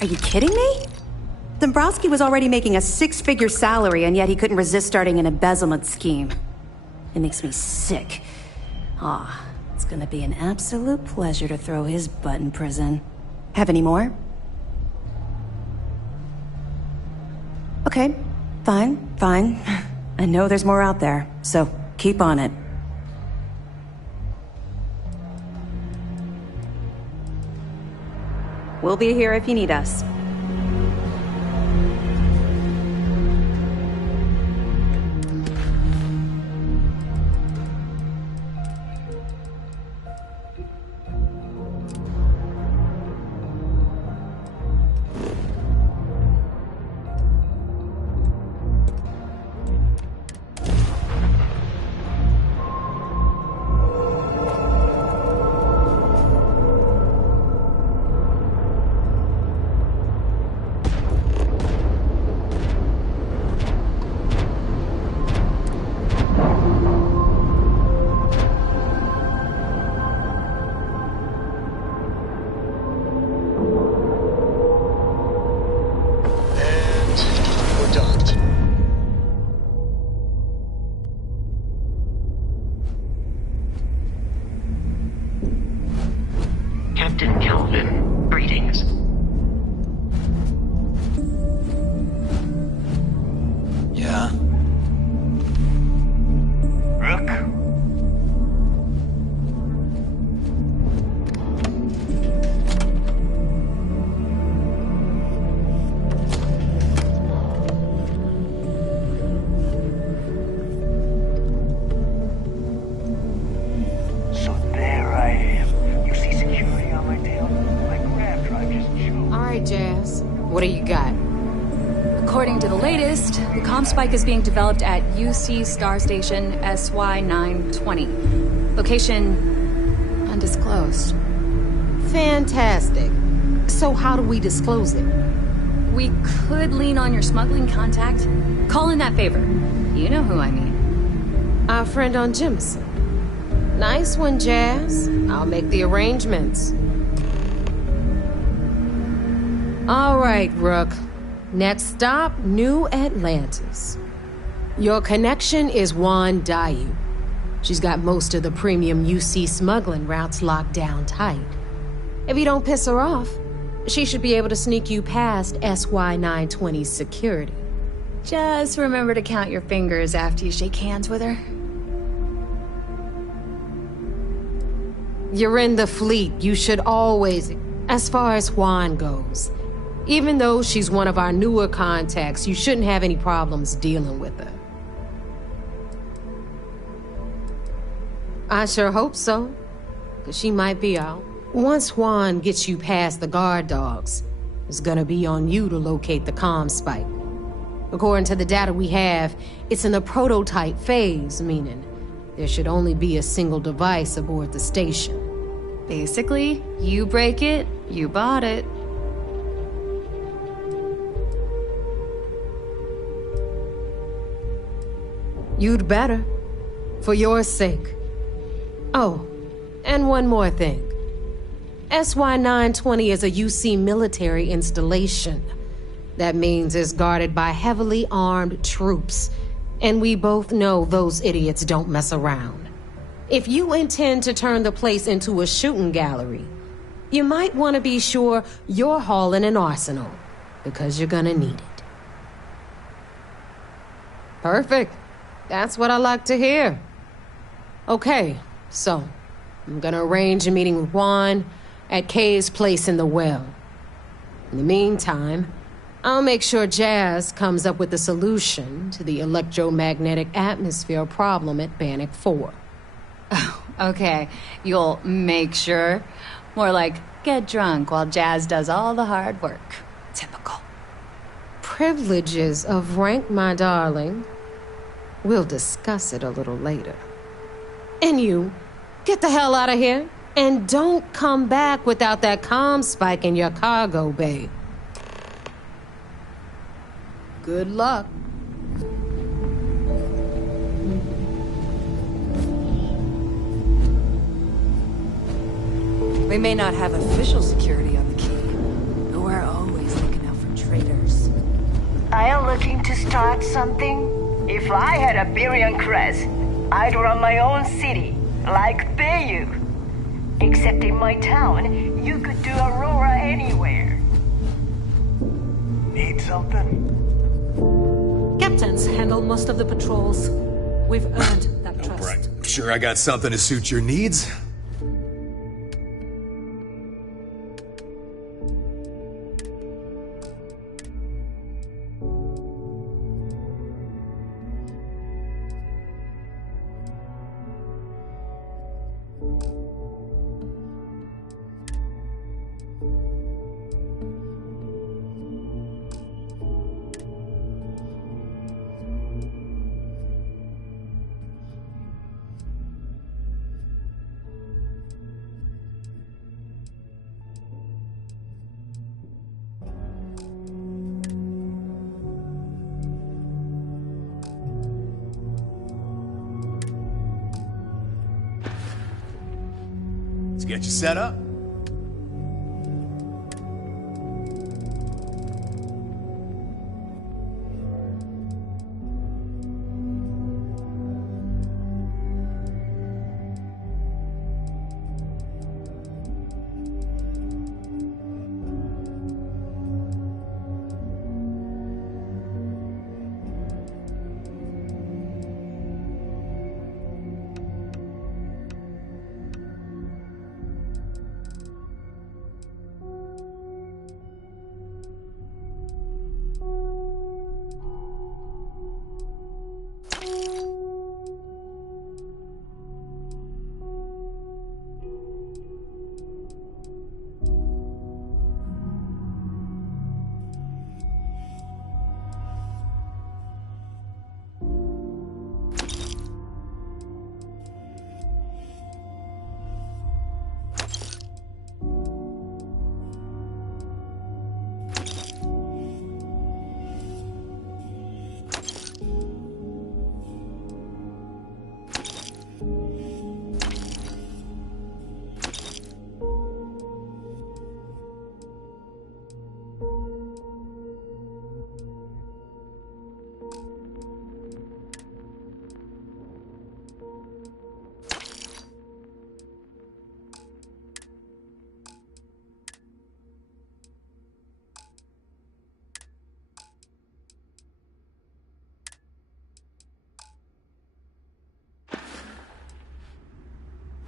Are you kidding me? Dombrowski was already making a six-figure salary, and yet he couldn't resist starting an embezzlement scheme. It makes me sick. It's gonna be an absolute pleasure to throw his butt in prison. Have any more? Okay, fine. I know there's more out there, so keep on it. We'll be here if you need us. Captain Kelvin, greetings. Yeah? Rook? So there I am. You see security on my tail? My grab drive just choked. All right, Jazz. What do you got? According to the latest, the comm spike is being developed at UC Star Station SY-920. Location undisclosed. Fantastic. So how do we disclose it? We could lean on your smuggling contact. Call in that favor. You know who I mean. Our friend on Jimson. Nice one, Jazz. I'll make the arrangements. All right, Rook. Next stop, New Atlantis. Your connection is Juan Dayu. She's got most of the premium UC smuggling routes locked down tight. If you don't piss her off, she should be able to sneak you past SY-920's security. Just remember to count your fingers after you shake hands with her. You're in the fleet. You should always... As far as Juan goes, even though she's one of our newer contacts, you shouldn't have any problems dealing with her. I sure hope so, because she might be out. Once Juan gets you past the guard dogs, it's gonna be on you to locate the comm spike. According to the data we have, it's in the prototype phase, meaning there should only be a single device aboard the station. Basically, you break it, you bought it. You'd better. For your sake. Oh, and one more thing. SY-920 is a UC military installation. That means it's guarded by heavily armed troops. And we both know those idiots don't mess around. If you intend to turn the place into a shooting gallery, you might want to be sure you're hauling an arsenal, because you're gonna need it. Perfect. That's what I like to hear. Okay, so I'm gonna arrange a meeting with Juan at Kay's place in the well. In the meantime, I'll make sure Jazz comes up with a solution to the electromagnetic atmosphere problem at Bannock 4. Oh, okay. You'll make sure. More like, get drunk while Jazz does all the hard work. Typical. Privileges of rank, my darling. We'll discuss it a little later. And you, get the hell out of here. And don't come back without that comm spike in your cargo bay. Good luck. We may not have official security on the key, but We're always looking out for traitors. Are you looking to start something? If I had a billion crest, I'd run my own city, like Bayou. Except in my town, you could do Aurora anywhere. Need something? Captains handle most of the patrols. We've earned that trust. Right. Sure I got something to suit your needs? Let's get you set up.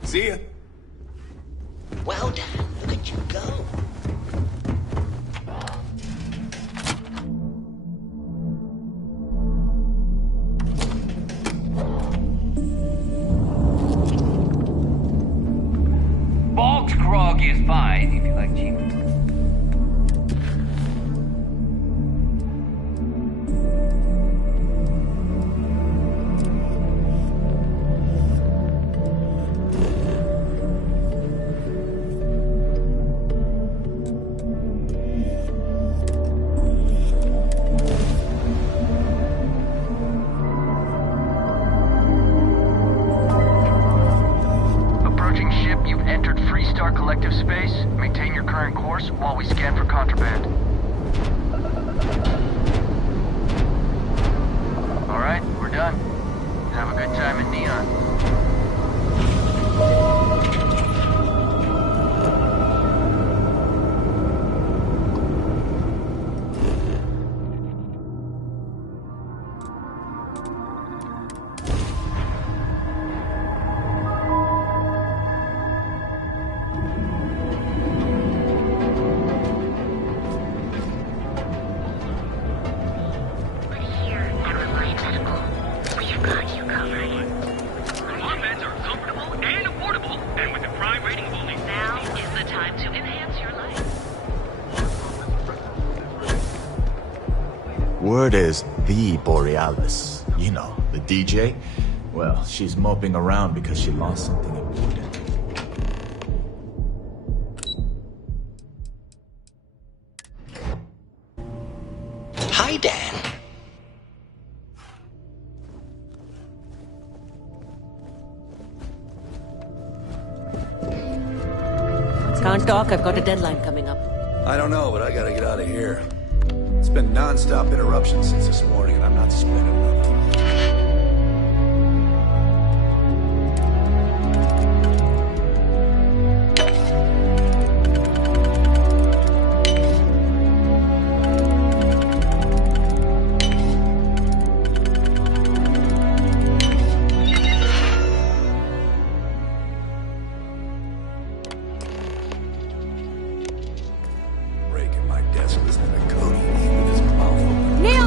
See ya. Well done. Look at you go. Bog's grog is fine if you like cheap. Collective space. Maintain your current course while we scan for contraband. Alright, we're done. Have a good time in Neon. Word is the Borealis. You know, the DJ. Well, she's moping around because she lost something important. Hi, Dan. Can't talk, I've got a deadline coming up. I don't know, but I gotta get out of here. It's been non-stop interruptions since this morning, and I'm not spinning enough.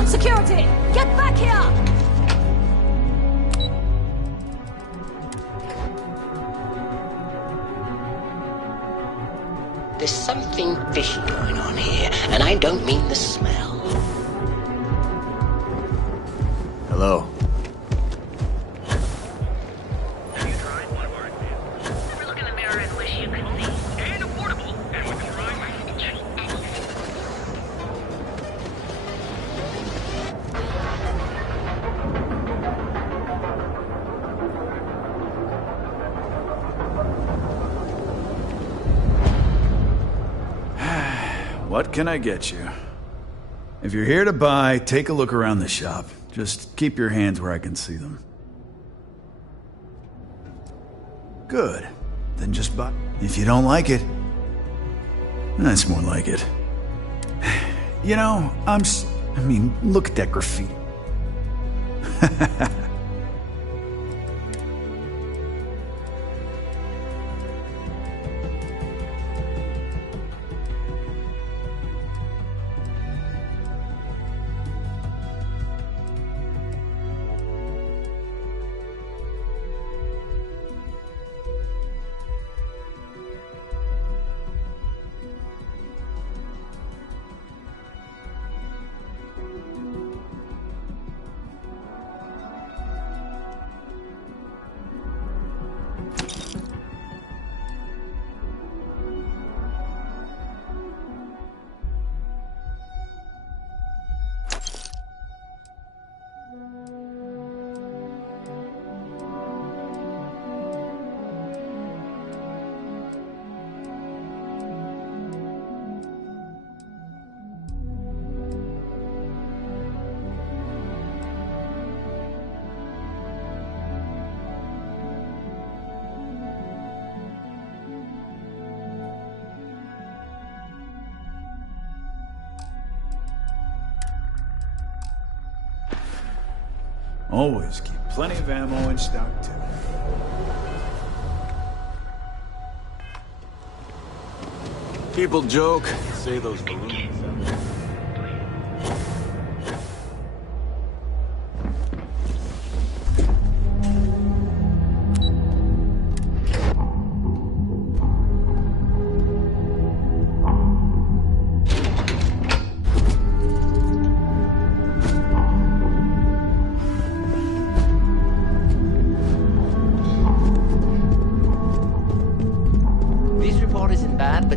Security! Get back here! There's something fishy going on here, and I don't mean the smell. Hello. What can I get you? If you're here to buy, take a look around the shop. Just keep your hands where I can see them. Good. Then just buy. If you don't like it, that's more like it. You know, I mean, look at that graffiti. Always keep plenty of ammo in stock, too. People joke, say those balloons.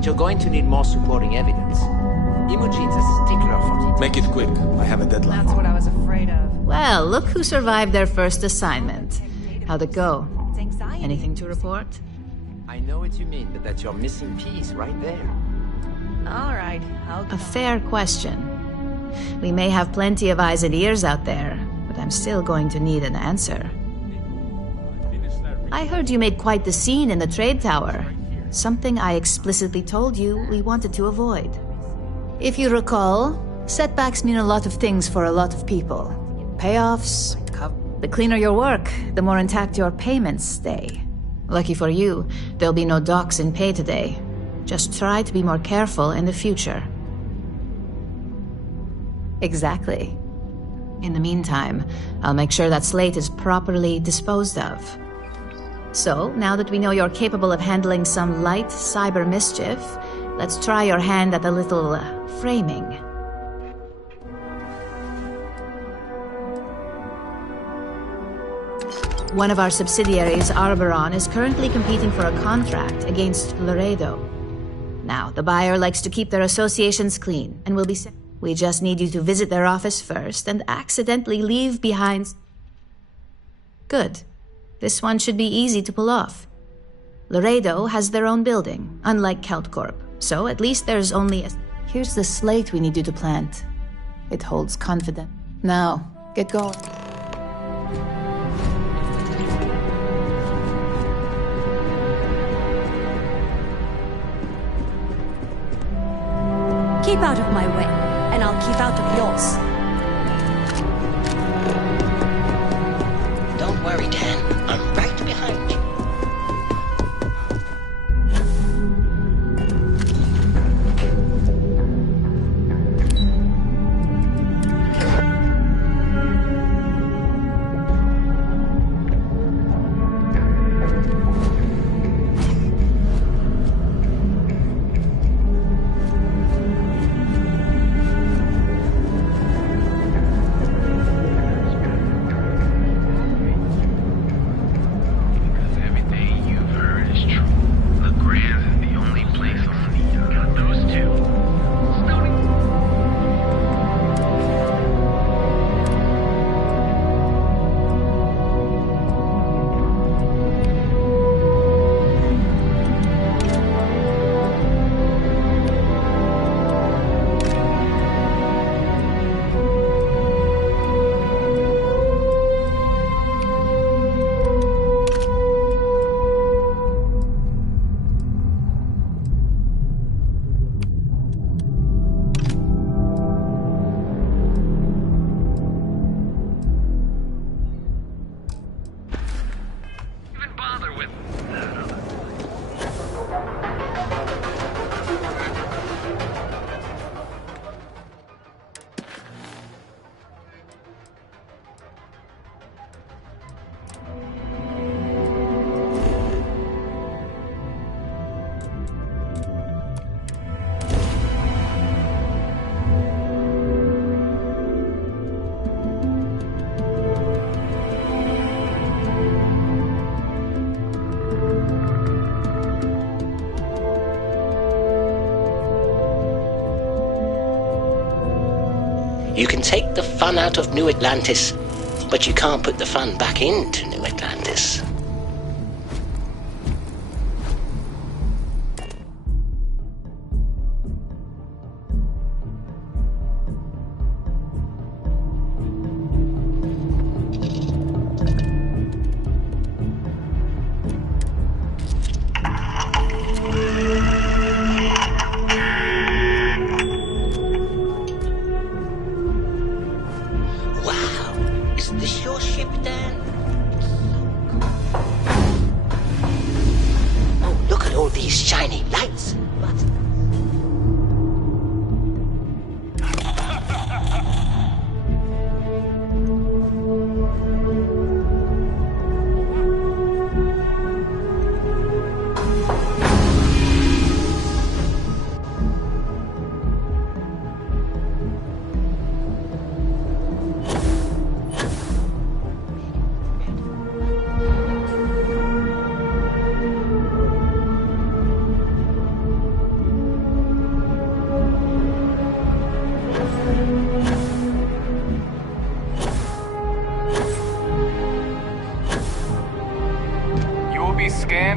You're going to need more supporting evidence. Imogene's a stickler for it. Make it quick. I have a deadline. That's what I was afraid of. Well, look who survived their first assignment. How'd it go? Anything to report? I know what you mean, but that's your missing piece right there. All right, A fair question. We may have plenty of eyes and ears out there, but I'm still going to need an answer. I heard you made quite the scene in the trade tower. Something I explicitly told you we wanted to avoid. If you recall, setbacks mean a lot of things for a lot of people. Payoffs. The cleaner your work, the more intact your payments stay. Lucky for you, there'll be no docks in pay today. Just try to be more careful in the future. Exactly. In the meantime, I'll make sure that slate is properly disposed of. So, now that we know you're capable of handling some light cyber mischief, let's try your hand at a little framing. One of our subsidiaries, Arboron, is currently competing for a contract against Laredo. Now, the buyer likes to keep their associations clean, and will be sent. We just need you to visit their office first and accidentally leave behind... Good. This one should be easy to pull off. Laredo has their own building, unlike Keltcorp, so at least there's only a... Here's the slate we need you to plant. It holds confidence. Now, get going. Keep out of my way, and I'll keep out of yours. Don't worry, Dan. I'm right behind you. You can take the fun out of New Atlantis, but you can't put the fun back into New Atlantis.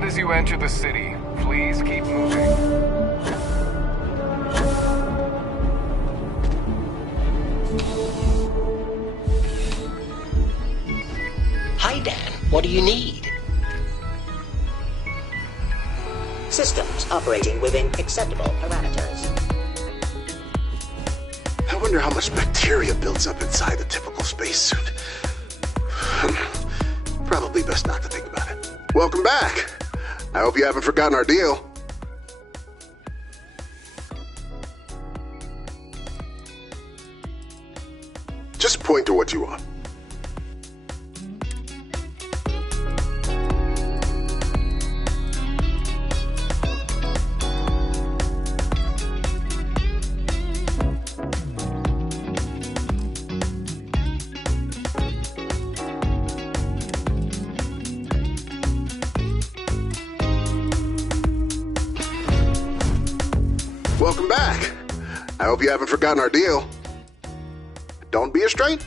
As you enter the city, please keep moving. Hi, Dan. What do you need? Systems operating within acceptable parameters. I wonder how much bacteria builds up inside the typical spacesuit. Probably best not to think about it. Welcome back. I hope you haven't forgotten our deal. Just point to what you want. Welcome back. I hope you haven't forgotten our deal. Don't be a stranger.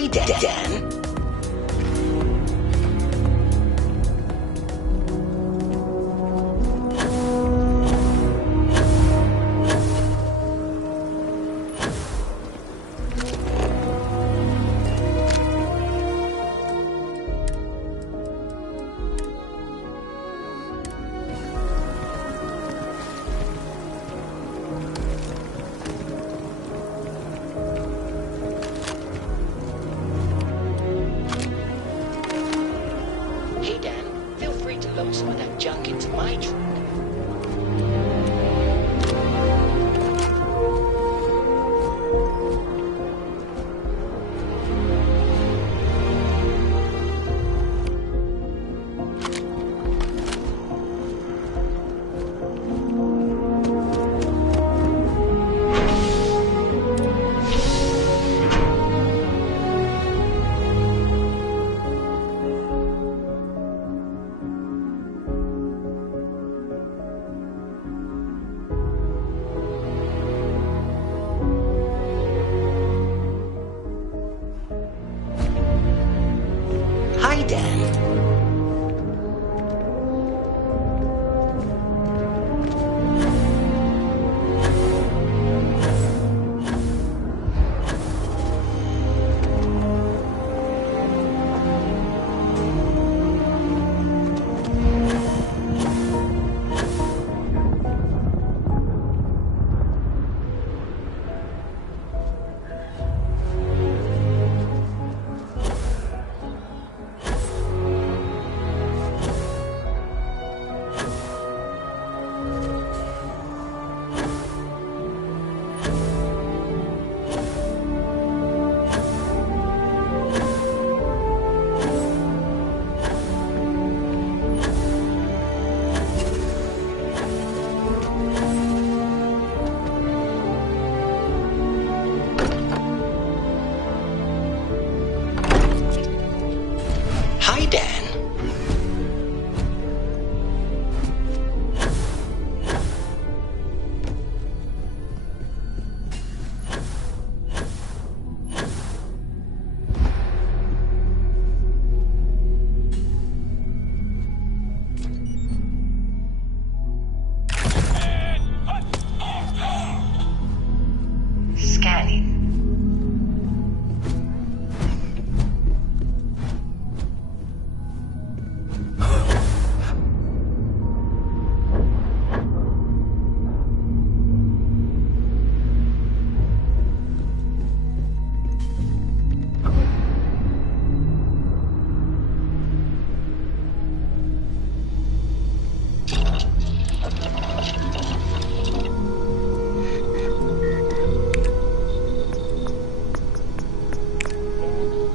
Hi, Dan. Hey, Dan, feel free to load some of that junk into my truck. Hi, Dan. Hi, Dan. Scanning.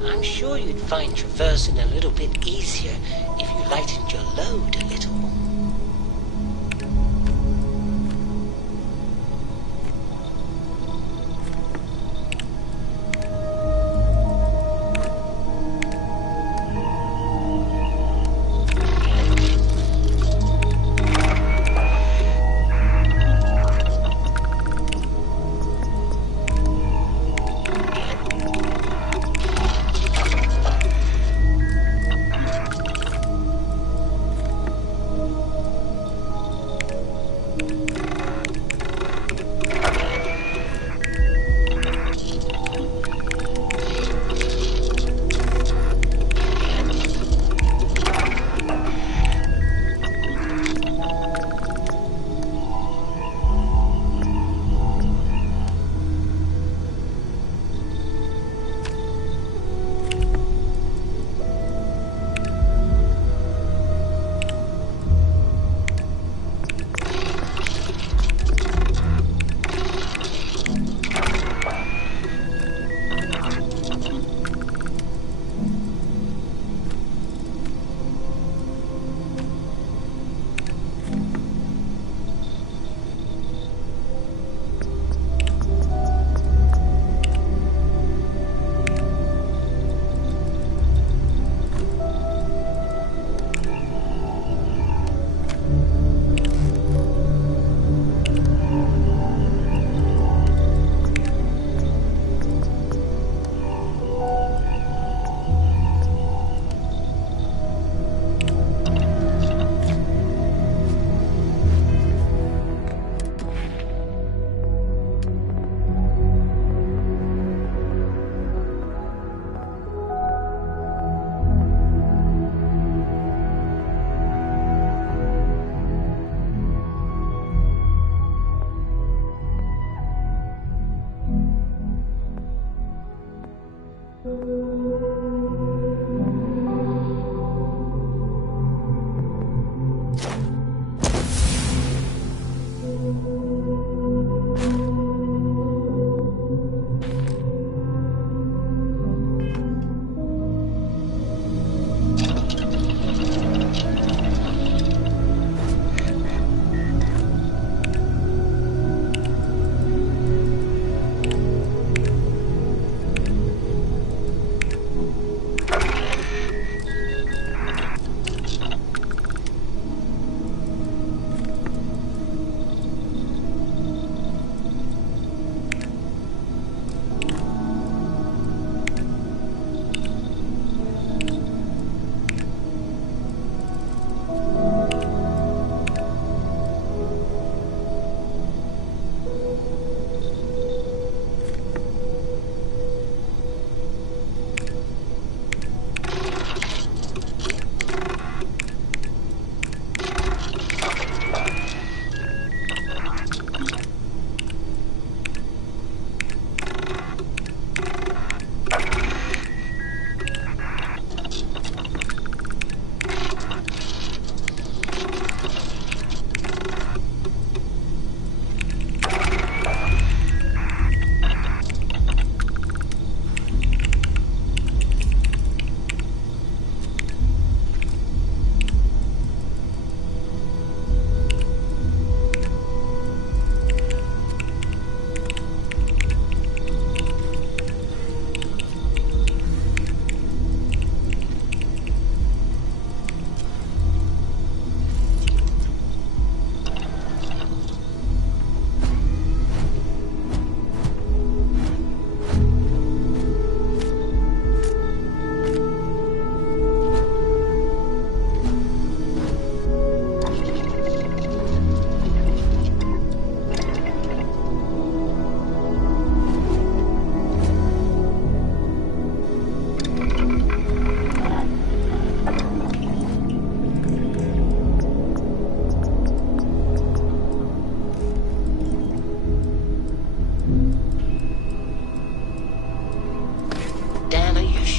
I'm sure you'd find traversing a little bit easier if you lightened your load a little.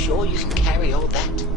sure you can carry all that?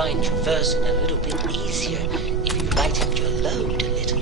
find traversing a little bit easier if you lightened your load a little.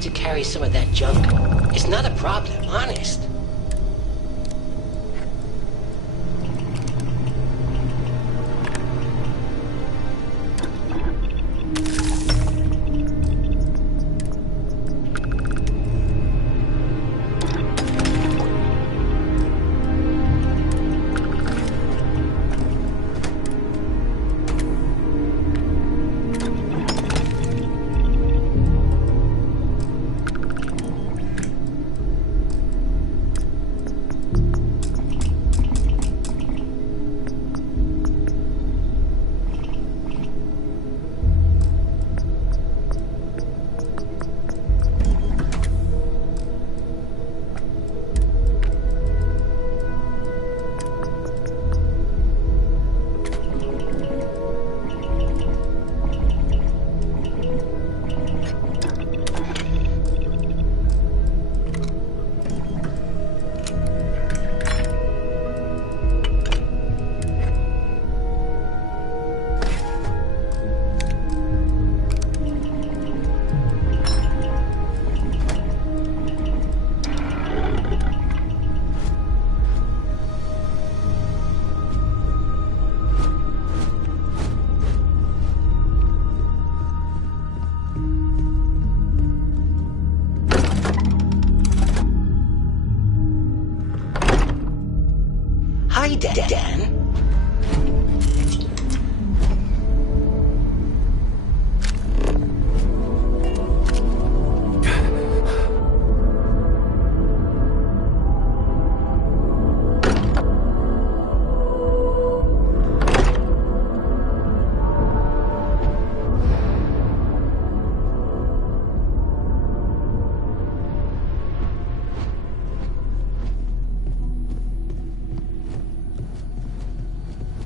To carry some of that junk. It's not a problem, honest. Dan.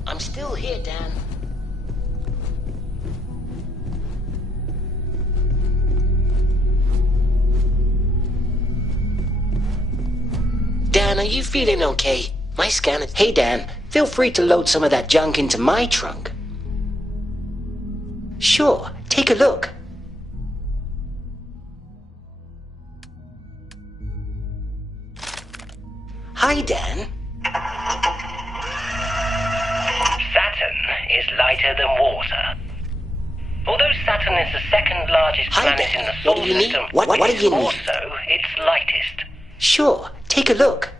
I'm still here, Dan. Dan, are you feeling okay? My scanner... Hey, Dan, feel free to load some of that junk into my trunk. Sure, take a look. Hi, Dan. Saturn is lighter than water. Although Saturn is the second largest planet in the solar system, What do you need? also its lightest. Sure, take a look.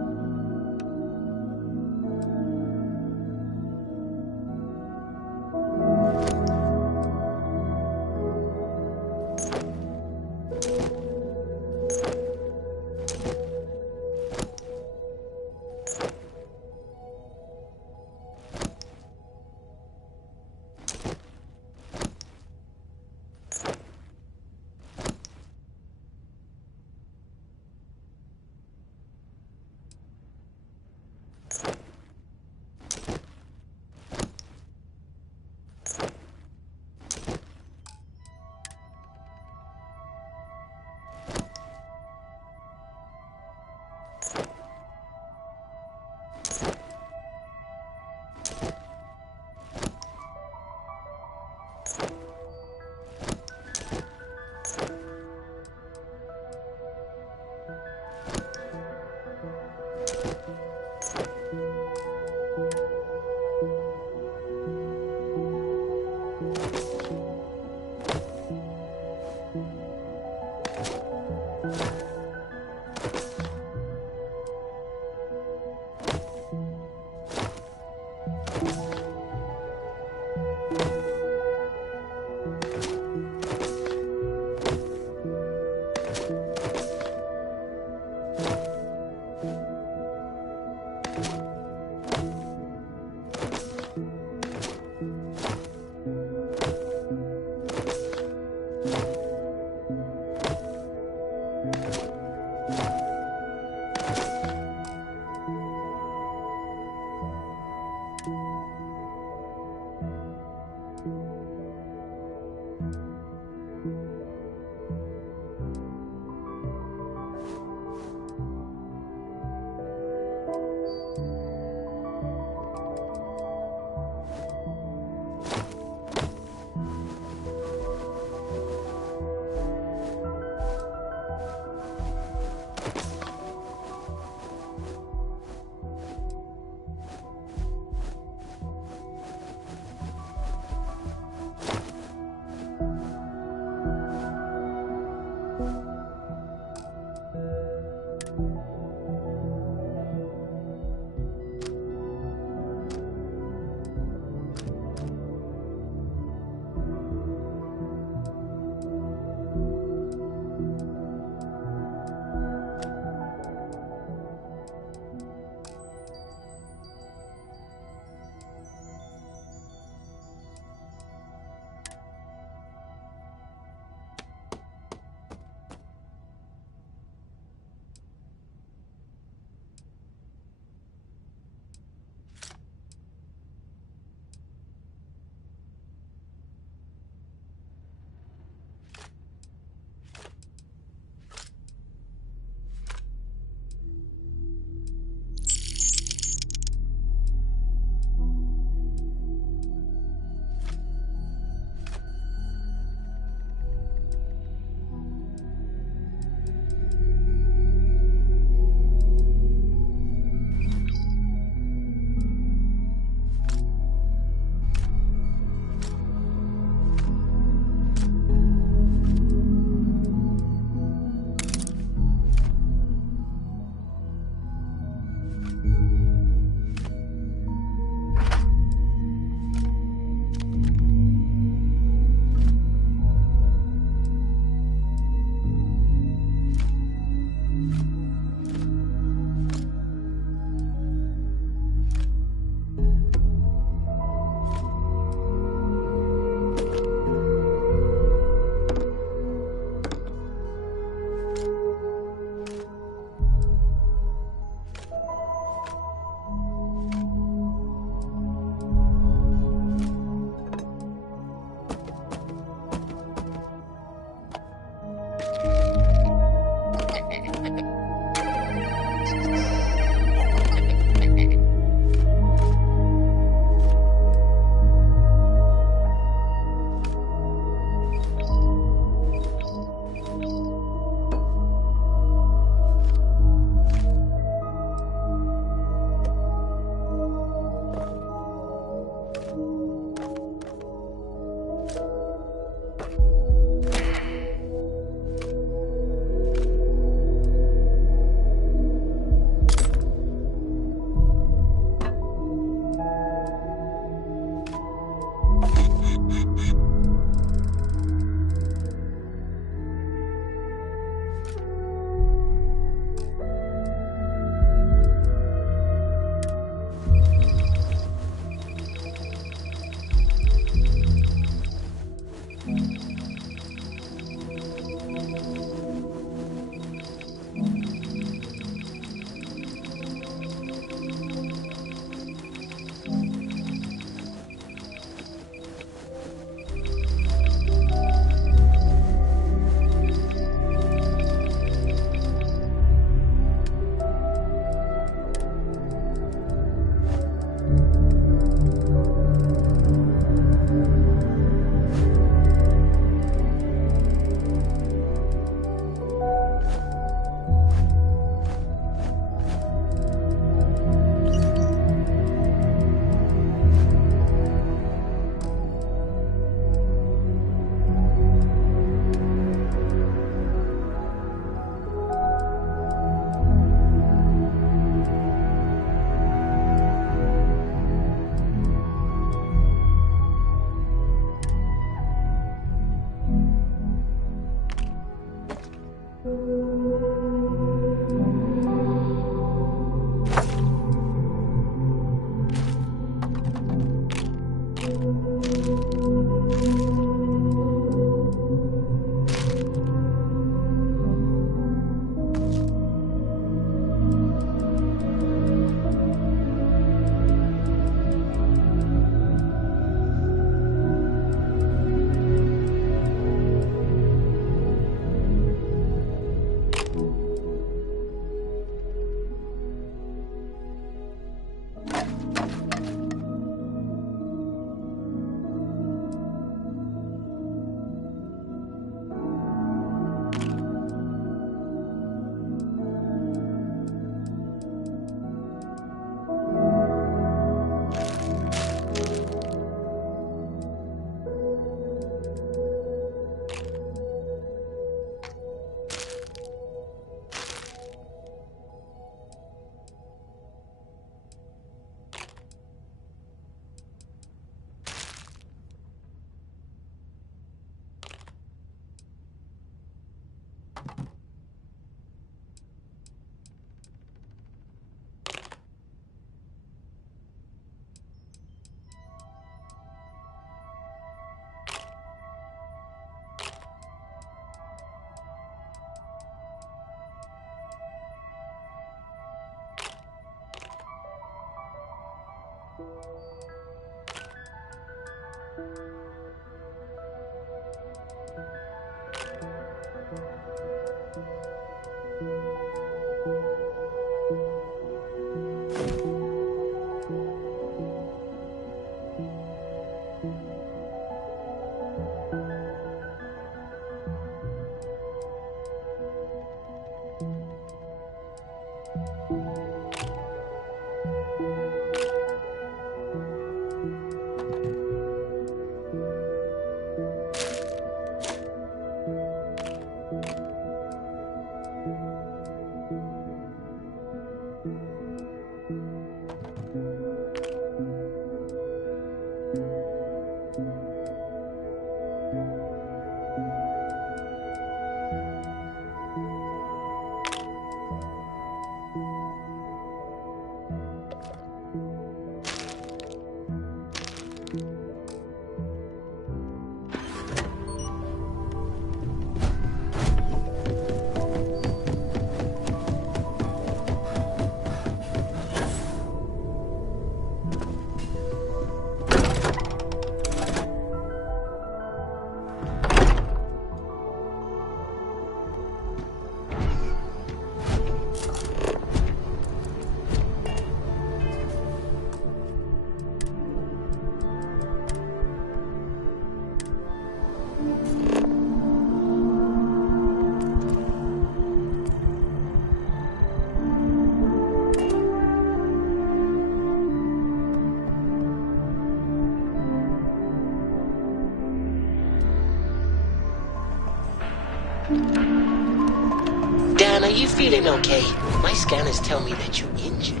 are you feeling okay? My scanners tell me that you're injured.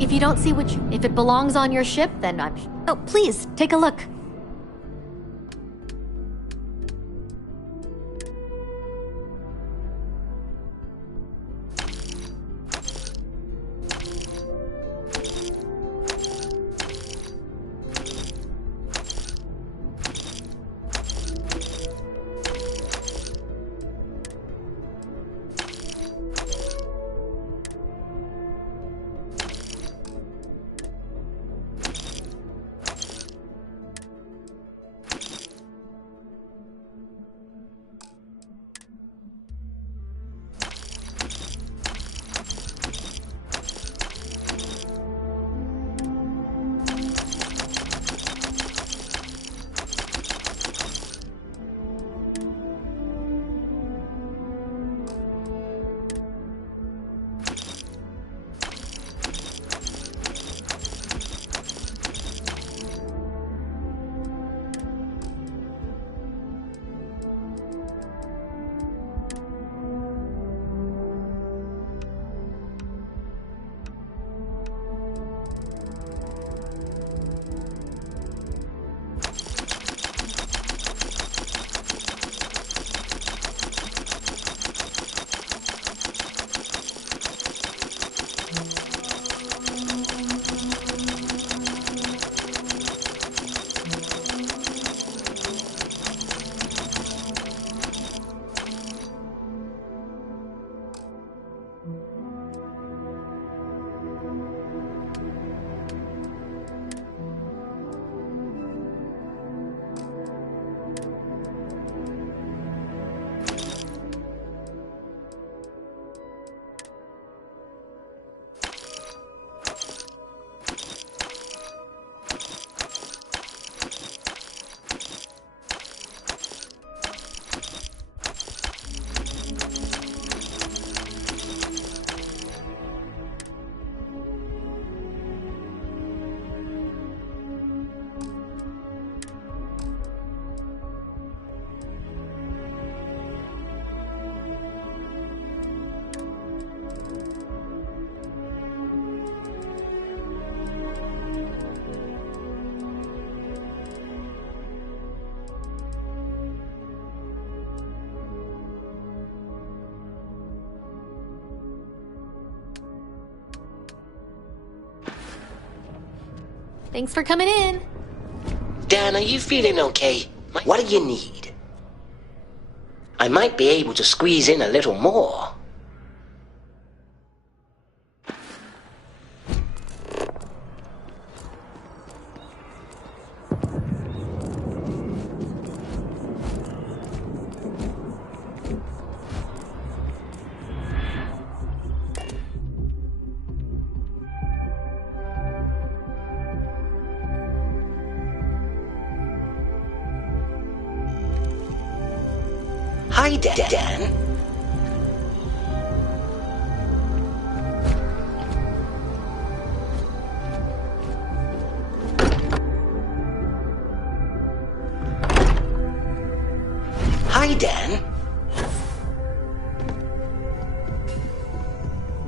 If you don't see if it belongs on your ship, then I'm... Oh, please, take a look. Thanks for coming in. Dan, are you feeling okay? What do you need? I might be able to squeeze in a little more. Hi, Dan. Hi, Dan.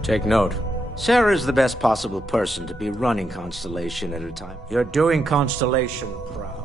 Take note. Sarah's the best possible person to be running Constellation at a time. You're doing Constellation proud.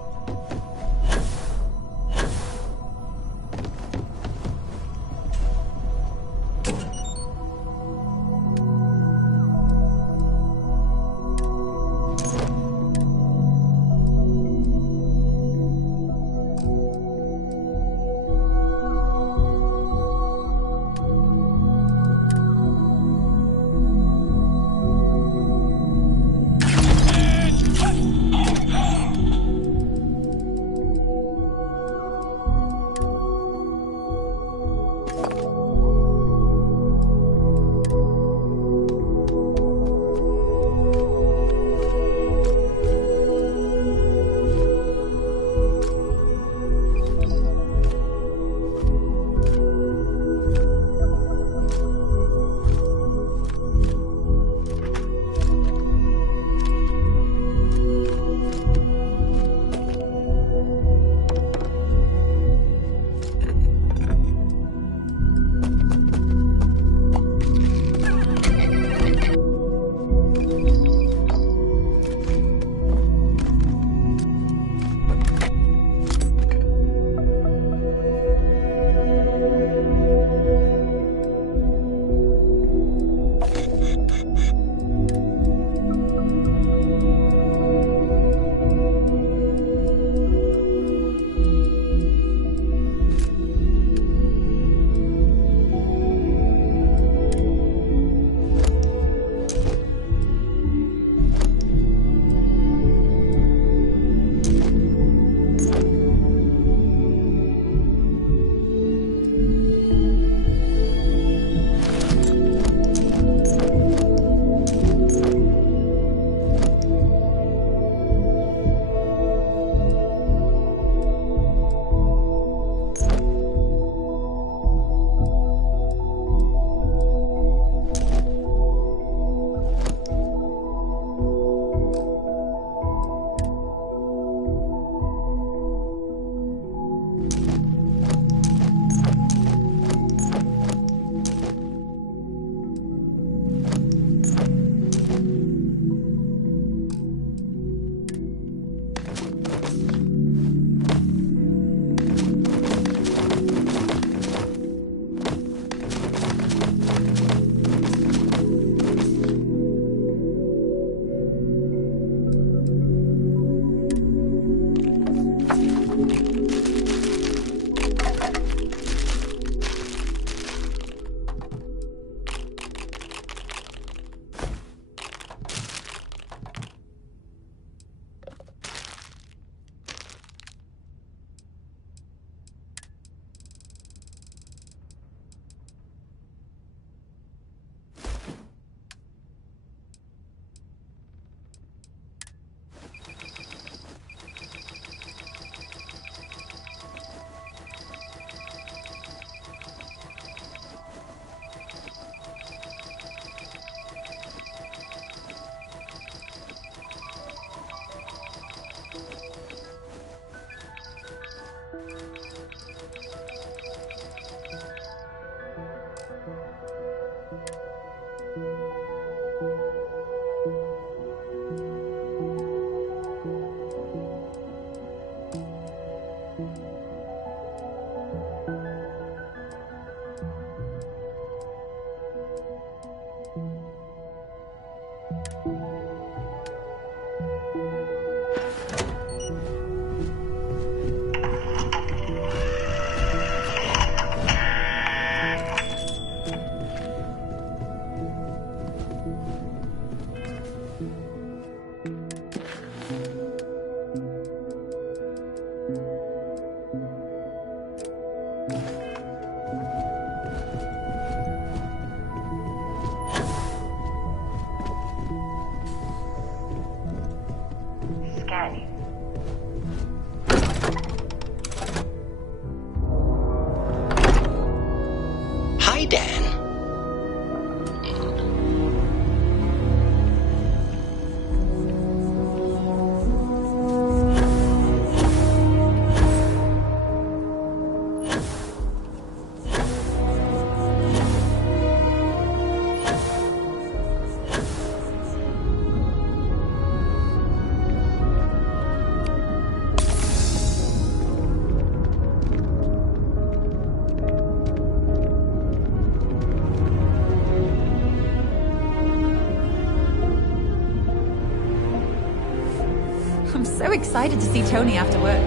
I'm so excited to see Tony after work.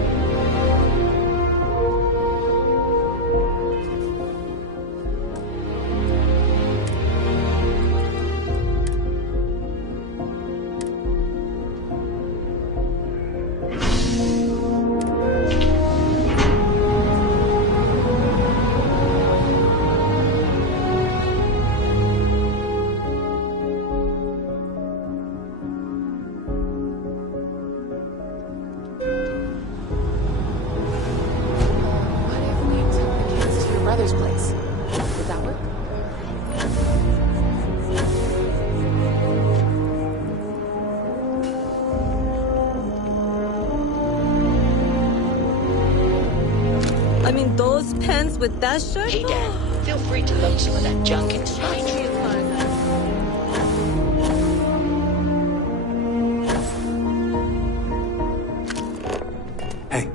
Brother's place. Would that work? I mean, those pants with that shirt? Hey, Dan, feel free to load some of that junk into mine. Hey.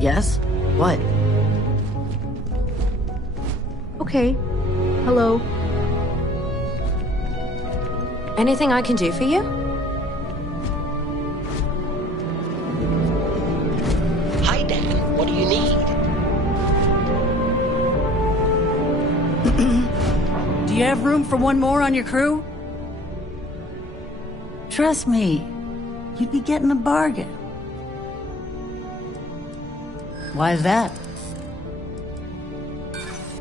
Yes? What? Okay. Hello. Anything I can do for you? Hi, Dan. What do you need? Do you have room for one more on your crew? Trust me, you'd be getting a bargain. Why is that?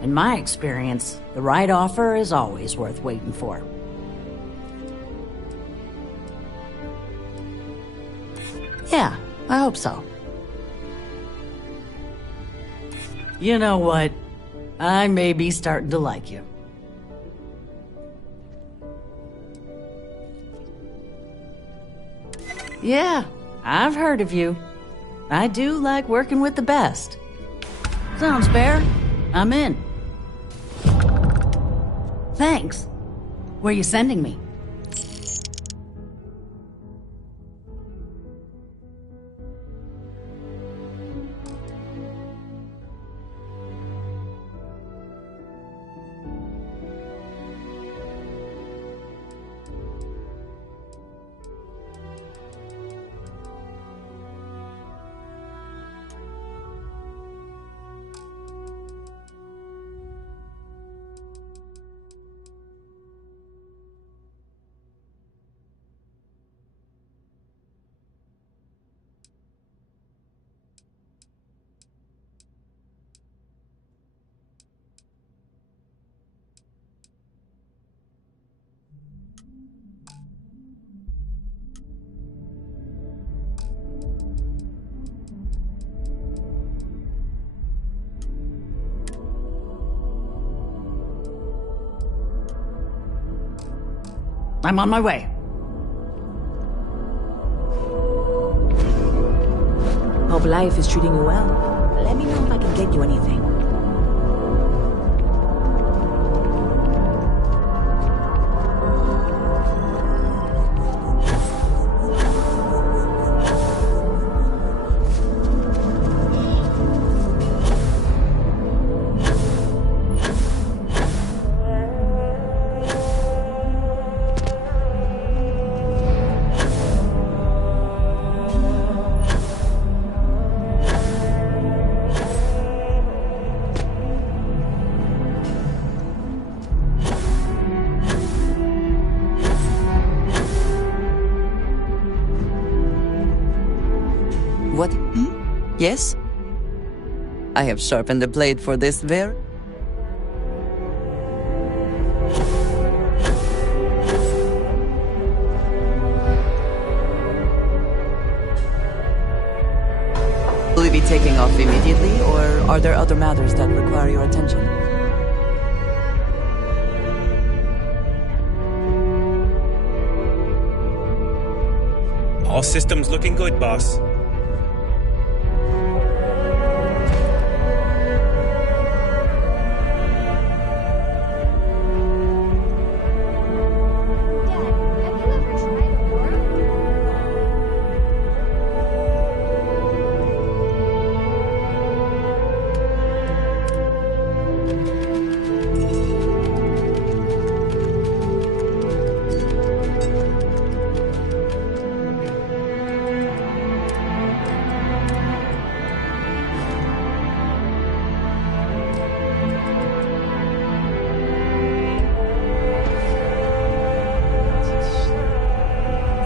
In my experience, the right offer is always worth waiting for. Yeah, I hope so. You know what? I may be starting to like you. Yeah, I've heard of you. I do like working with the best. Sounds fair. I'm in. Thanks. Where you sending me? I'm on my way. Hope life is treating you well. Let me know if I can get you anything. What? Yes? I have sharpened the blade for this very... Will you be taking off immediately, or are there other matters that require your attention? All systems looking good, boss.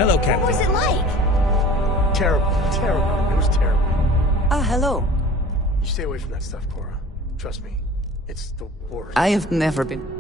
Hello, Captain. What was it like? Terrible. Terrible. It was terrible. Ah, hello. You stay away from that stuff, Cora. Trust me. It's the worst. I have never been...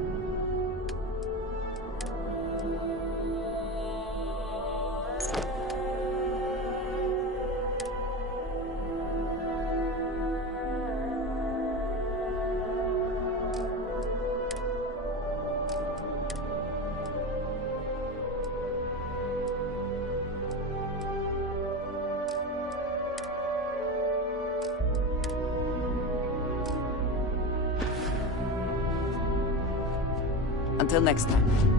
Until next time.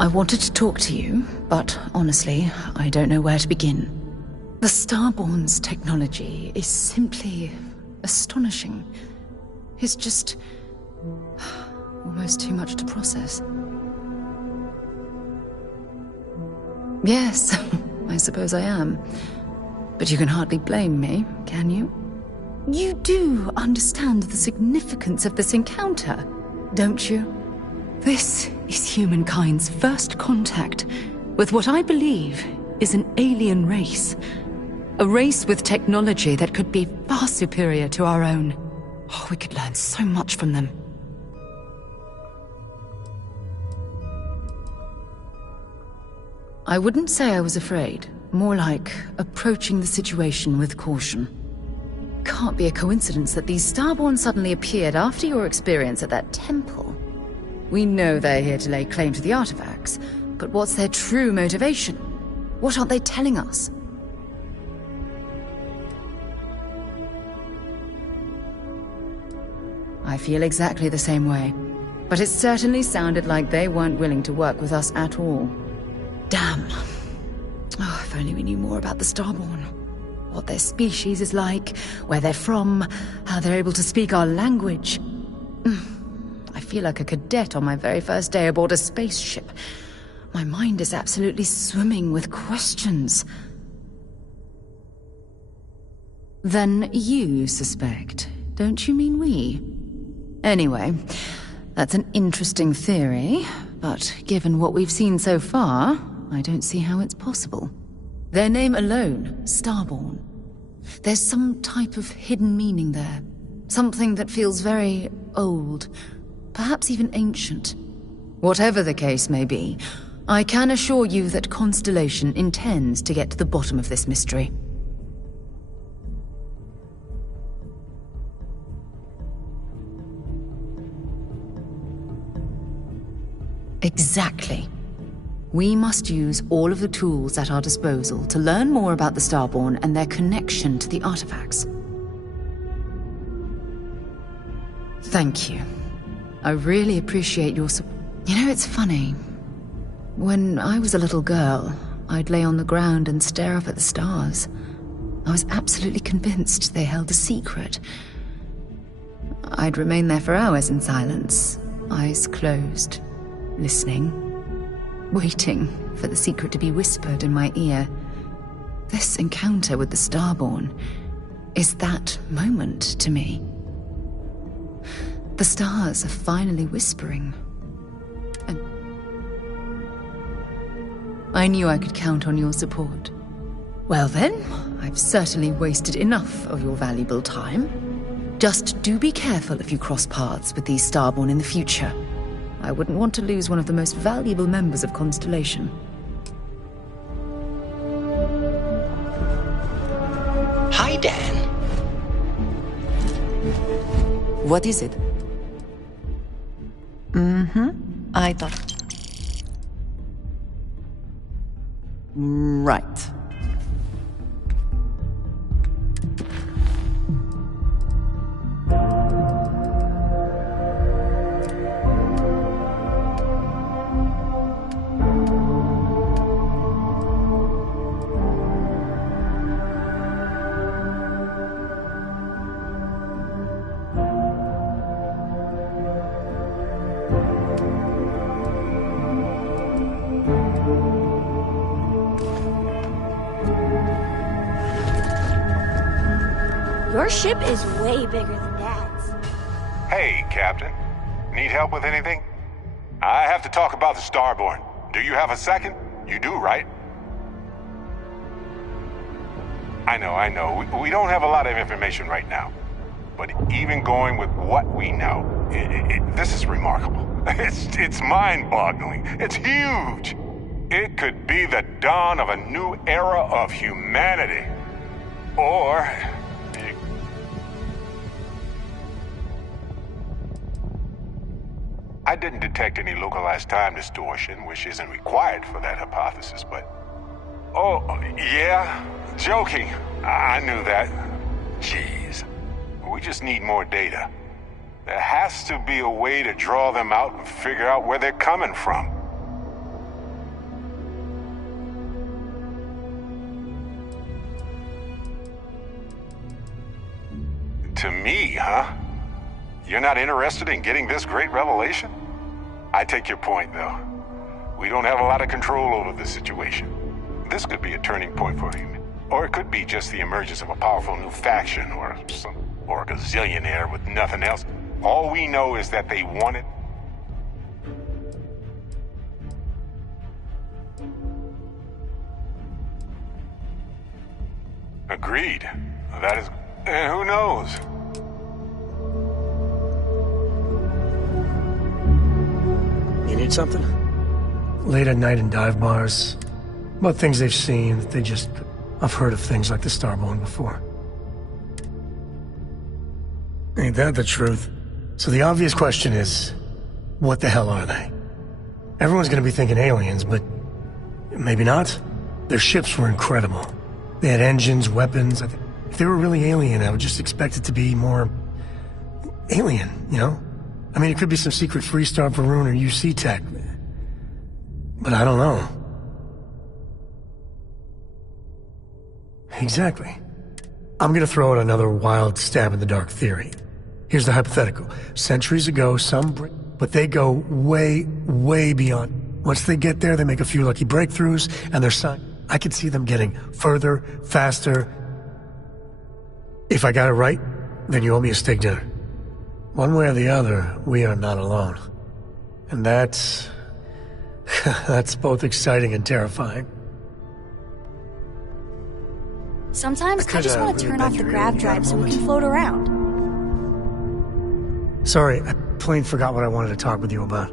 I wanted to talk to you, but honestly, I don't know where to begin. The Starborn's technology is simply astonishing. It's just almost too much to process. Yes, I suppose I am. But you can hardly blame me, can you? You do understand the significance of this encounter, don't you? This is humankind's first contact with what I believe is an alien race. A race with technology that could be far superior to our own. Oh, we could learn so much from them. I wouldn't say I was afraid. More like approaching the situation with caution. Can't be a coincidence that these Starborn suddenly appeared after your experience at that temple. We know they're here to lay claim to the artifacts, but what's their true motivation? What aren't they telling us? I feel exactly the same way, but it certainly sounded like they weren't willing to work with us at all. Damn. Oh, if only we knew more about the Starborn. what their species is like, where they're from, how they're able to speak our language. I feel like a cadet on my very first day aboard a spaceship. My mind is absolutely swimming with questions. Then you suspect, don't you mean we? Anyway, that's an interesting theory, but given what we've seen so far, I don't see how it's possible. Their name alone, Starborn. There's some type of hidden meaning there. Something that feels very old, perhaps even ancient. Whatever the case may be, I can assure you that Constellation intends to get to the bottom of this mystery. Exactly. We must use all of the tools at our disposal to learn more about the Starborn and their connection to the artifacts. Thank you. I really appreciate your support. You know, it's funny. When I was a little girl, I'd lay on the ground and stare up at the stars. I was absolutely convinced they held a secret. I'd remain there for hours in silence, eyes closed, listening, waiting for the secret to be whispered in my ear. This encounter with the Starborn is that moment to me. The stars are finally whispering. And I knew I could count on your support. Well then, I've certainly wasted enough of your valuable time. Just do be careful if you cross paths with these Starborn in the future. I wouldn't want to lose one of the most valuable members of Constellation. Hi, Dan. What is it? I thought... Right. Your ship is way bigger than Dad's. Hey, Captain. Need help with anything? I have to talk about the Starborn. Do you have a second? You do, right? I know. We don't have a lot of information right now. But even going with what we know, this is remarkable. It's mind-boggling. It's huge. It could be the dawn of a new era of humanity. Or... I didn't detect any localized time distortion, which isn't required for that hypothesis, but... Oh, yeah? Joking. I knew that. Jeez. We just need more data. There has to be a way to draw them out and figure out where they're coming from. To me, huh? You're not interested in getting this great revelation? I take your point, though. We don't have a lot of control over the situation. This could be a turning point for human. Or it could be just the emergence of a powerful new faction, or a gazillionaire with nothing else. All we know is that they want it. Agreed. That is... And who knows? You need something? Late at night in dive bars. About things they've seen that they just... I've heard of things like the Starborn before. Ain't that the truth? So the obvious question is, what the hell are they? Everyone's gonna be thinking aliens, but maybe not. Their ships were incredible. They had engines, weapons. If they were really alien, I would just expect it to be more... alien, you know? I mean, it could be some secret Freestar Varun or UC tech. But I don't know. Exactly. I'm gonna throw out another wild stab-in-the-dark theory. Here's the hypothetical. Centuries ago, but they go way, way beyond. Once they get there, they make a few lucky breakthroughs, and they're I could see them getting further, faster. If I got it right, then you owe me a steak dinner. One way or the other, we are not alone. And that's both exciting and terrifying. Sometimes I just want to turn off the grav drive so we can float around. Sorry, I plain forgot what I wanted to talk with you about.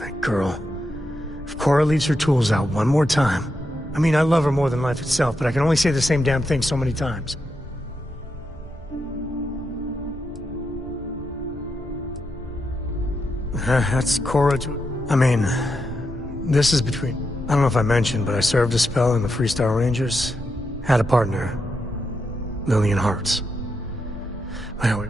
That girl. If Cora leaves her tools out one more time... I mean, I love her more than life itself, but I can only say the same damn thing so many times. That's Cora too. I mean, this is between... I don't know if I mentioned, but I served a spell in the Freestar Rangers. Had a partner. Lillian Hartz. Anyway...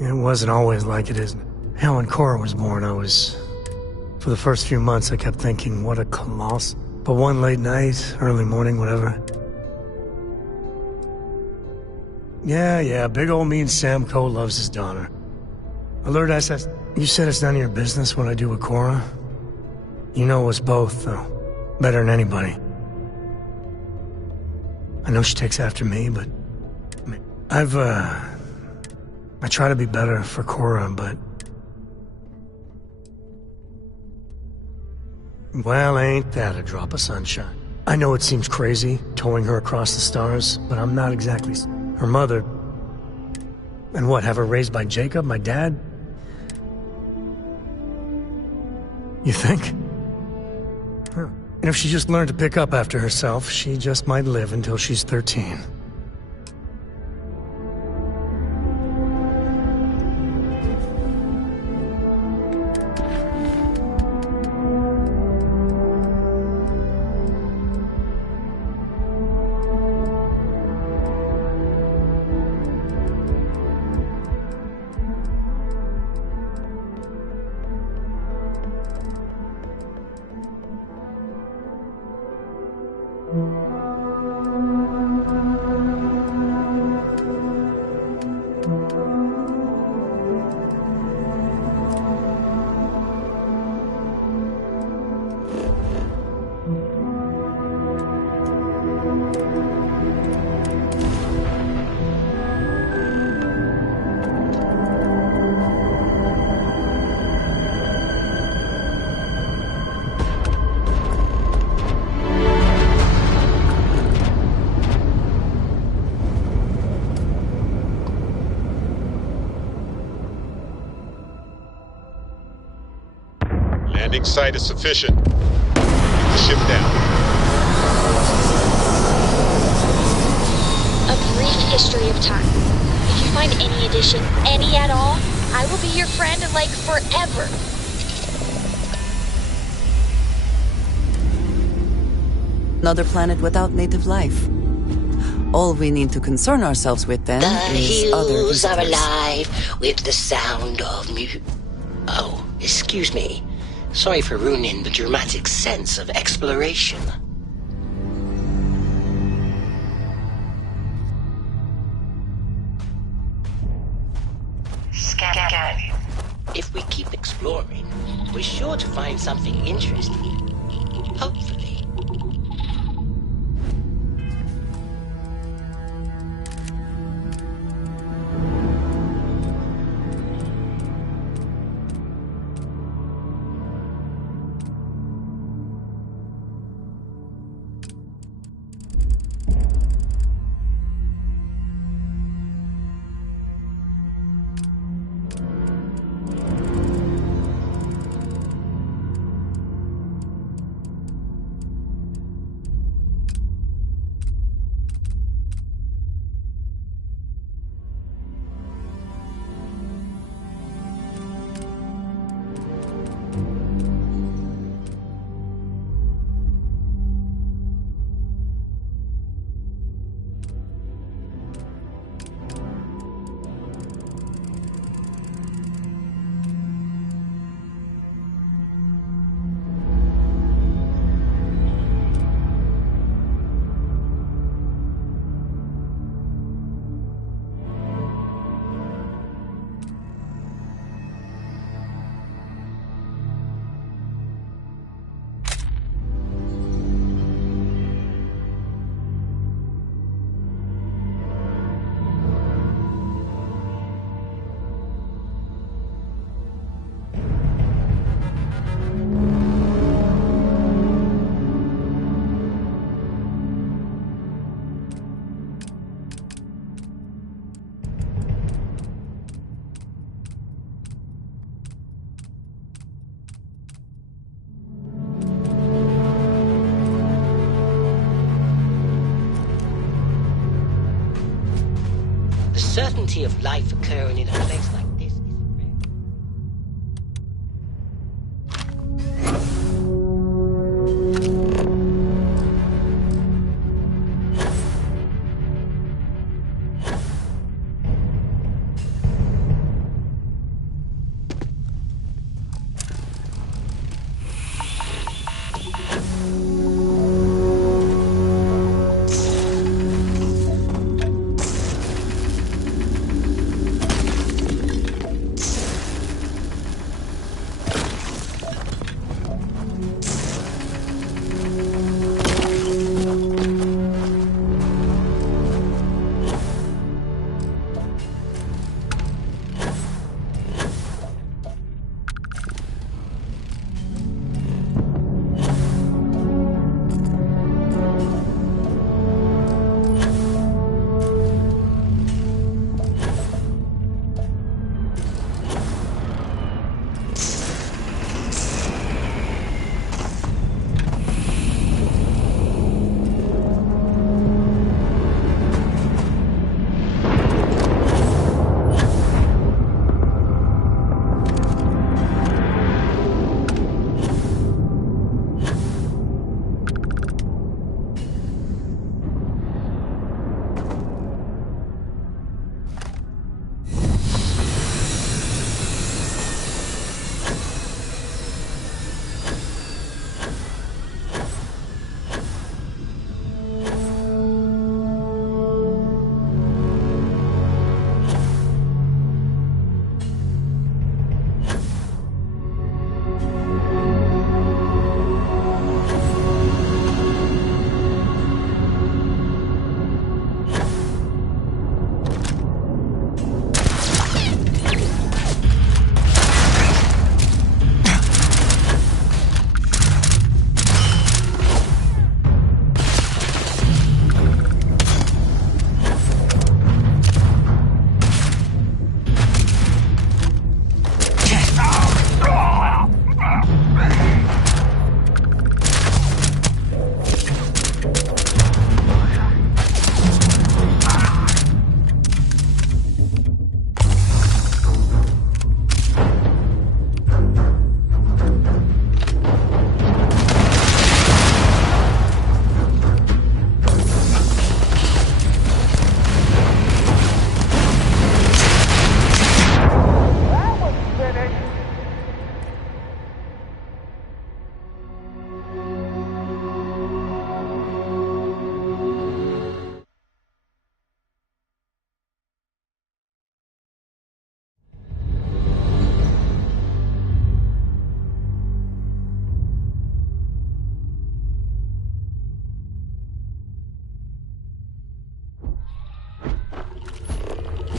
It wasn't always like it, isn't it? Hell, when Cora was born, for the first few months, I kept thinking, what a coloss. But one late night, early morning, whatever. Yeah, big old mean Sam Coe loves his daughter. Alert SS, you said it's none of your business what I do with Cora? You know us both, though. Better than anybody. I know she takes after me, but... I try to be better for Cora, but... Well, ain't that a drop of sunshine. I know it seems crazy, towing her across the stars, but I'm not exactly... Her mother... And what, have her raised by Jacob, my dad? You think? Huh. And if she just learned to pick up after herself, she just might live until she's 13. Landing site is sufficient. Get the ship down. A brief history of time. If you find any addition, any at all, I will be your friend like forever. Another planet without native life. All we need to concern ourselves with then is other hills are visitors. alive with the sound of music. Oh, excuse me. Sorry for ruining the dramatic sense of exploration. Scan. If we keep exploring, we're sure to find something interesting. Hopefully. certainty of life occurring in a place like this is rare.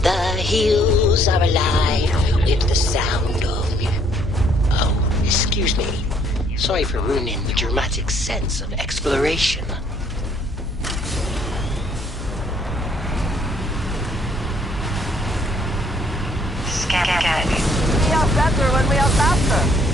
The hills are alive with the sound of music. Oh, excuse me. Sorry for ruining the dramatic sense of exploration. Scat. We are better when we are faster.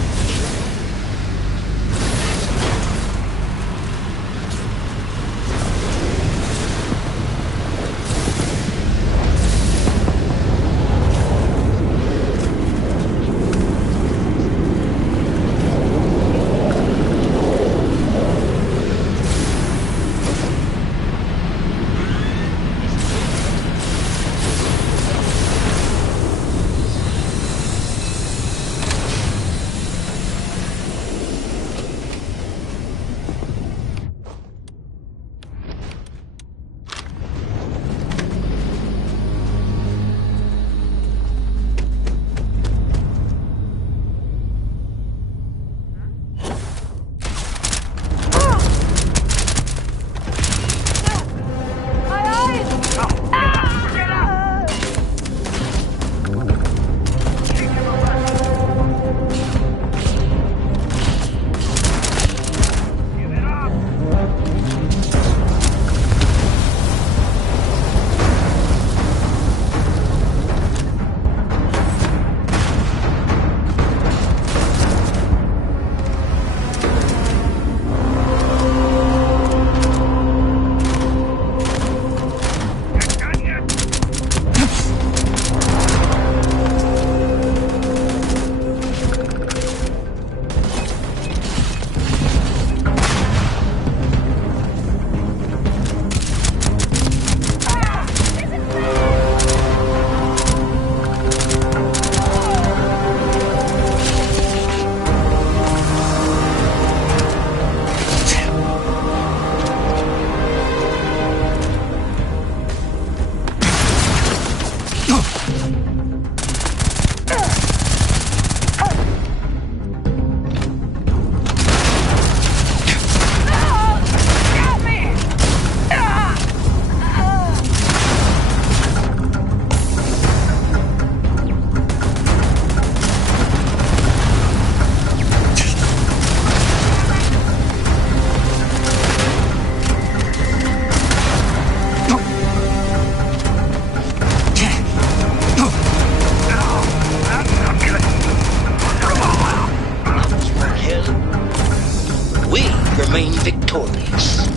remain victorious.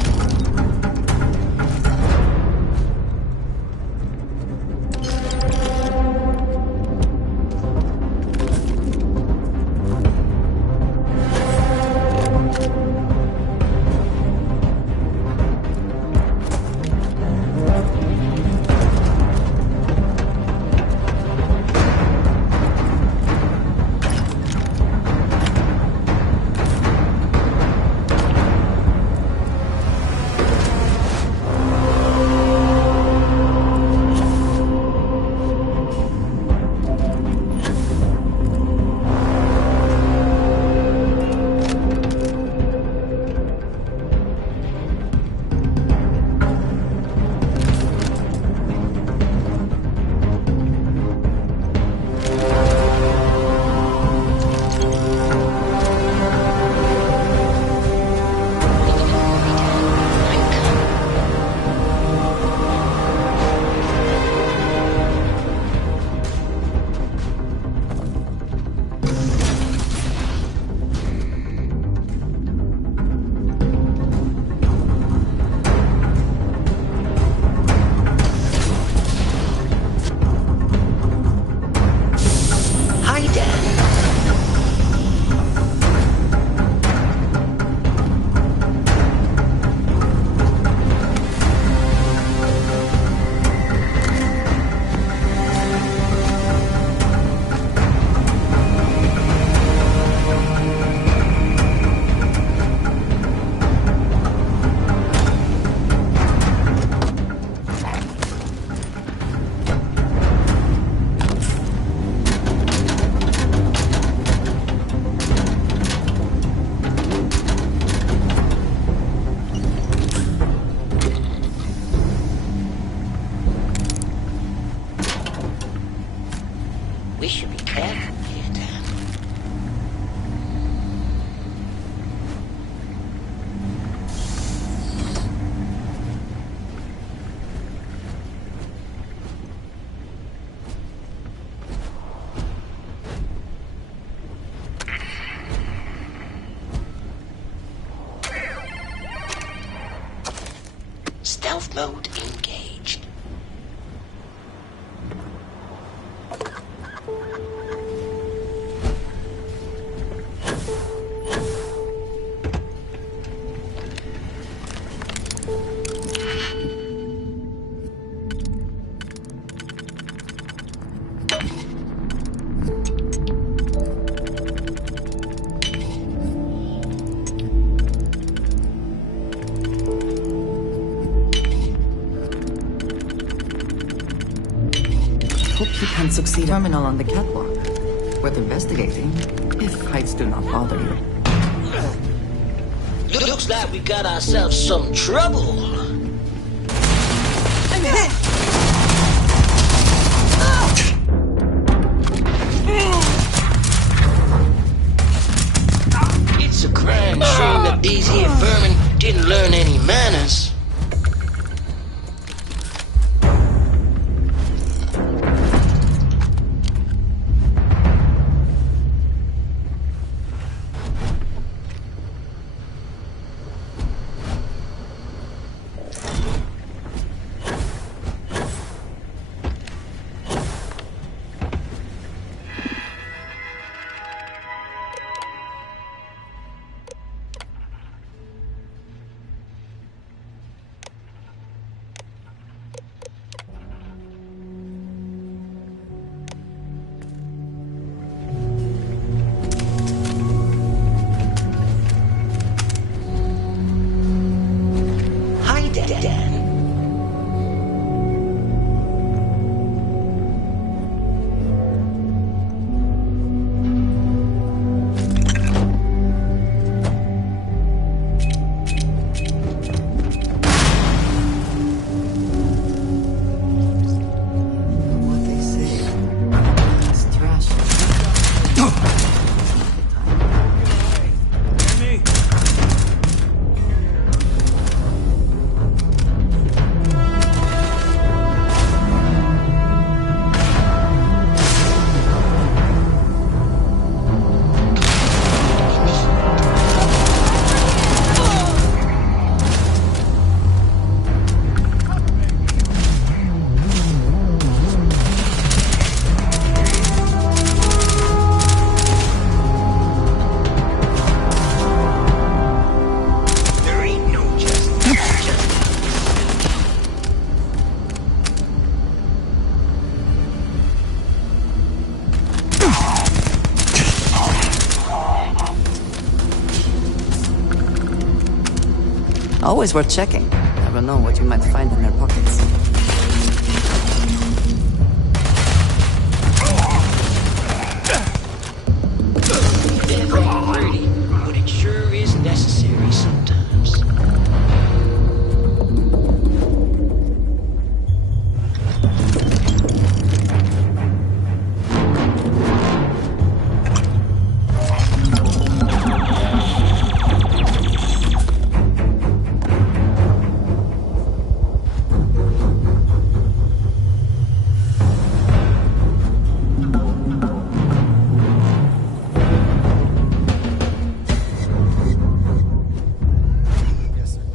We should be careful here, Dan. Stealth mode engaged. Hope you can succeed. Terminal on the catwalk. Worth investigating, if heights do not bother you. Looks like we got ourselves some trouble. It's a crime shame that these here vermin didn't learn any manners. Always worth checking. Never know what you might find in their pockets. They're very pretty, but it sure is necessary sometimes.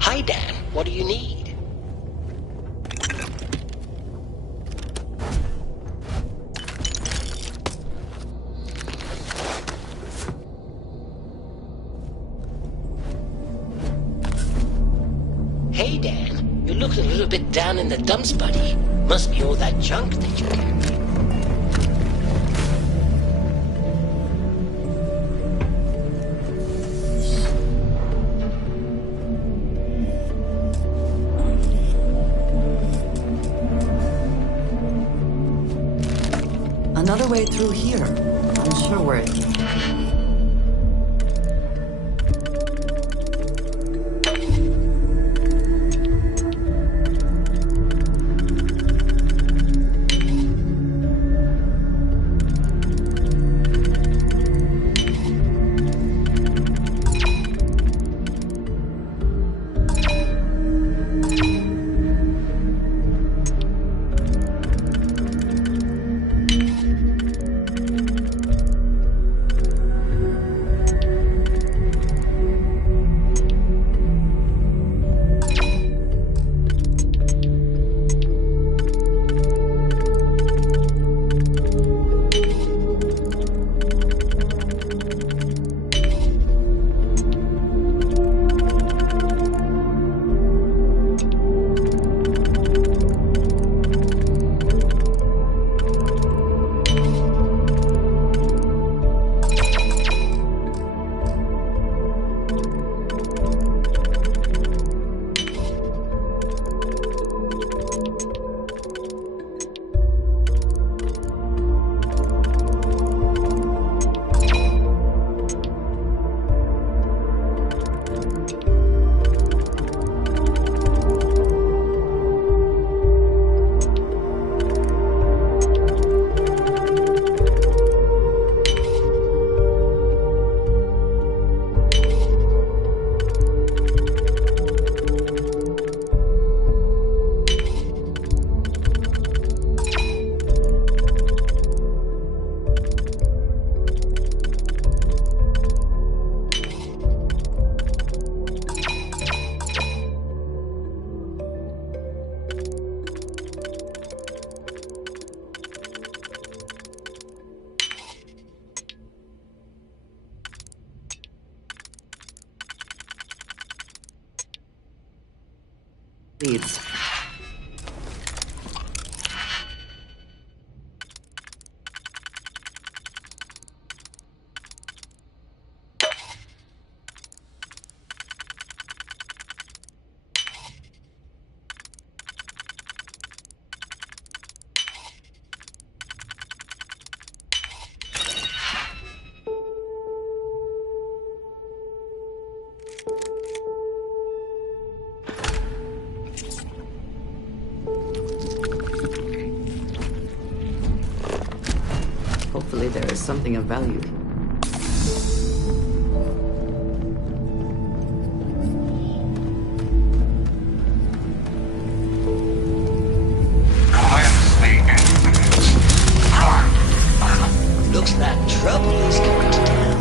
Hi, Dan. What do you need? Hey, Dan. You're looking a little bit down in the dumps, buddy. Must be all that junk that you carry. Another way through here. Unsure where it leads. Hopefully there is something of value. Looks like trouble is coming to town.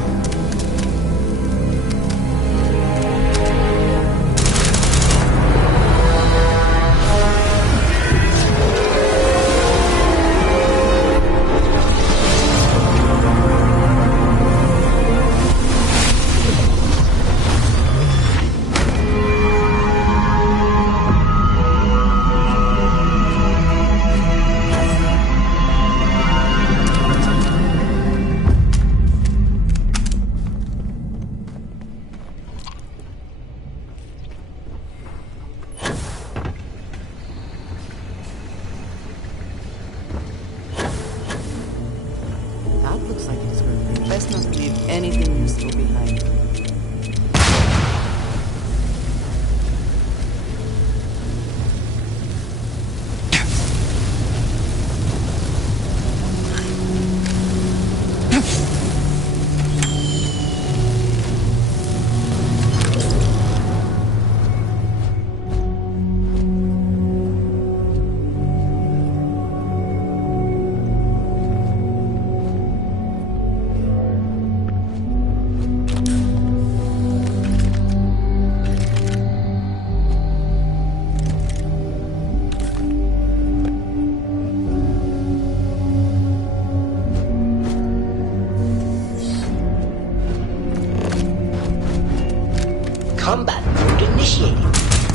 code initiated.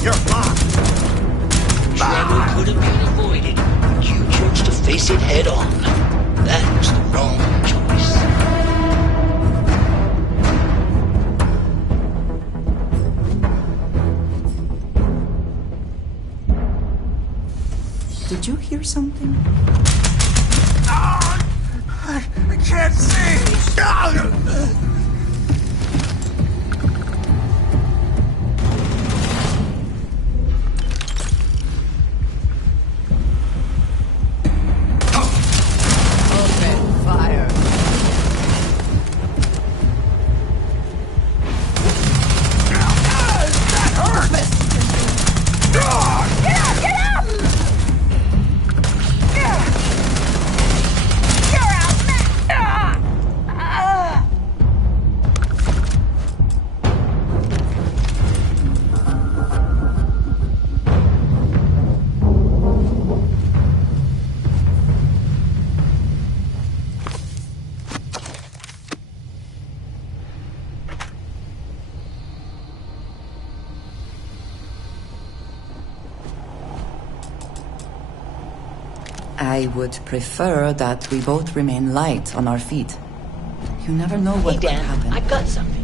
You're blocked. Trouble could have been avoided. You chose to face it head on. That was the wrong choice. Did you hear something? I can't see! Open fire. That hurt! Get up! Get up! You're outmatched! I would prefer that we both remain light on our feet. You never know what could happen. I've got something.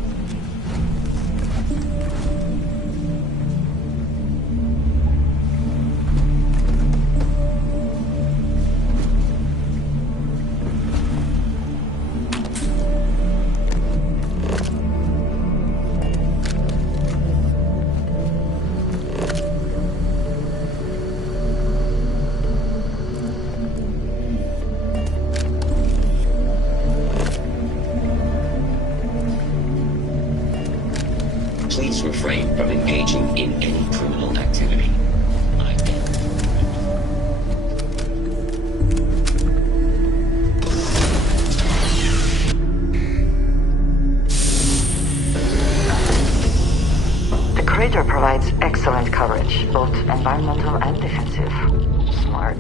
Please refrain from engaging in any criminal activity. The crater provides excellent coverage, both environmental and defensive. Smart.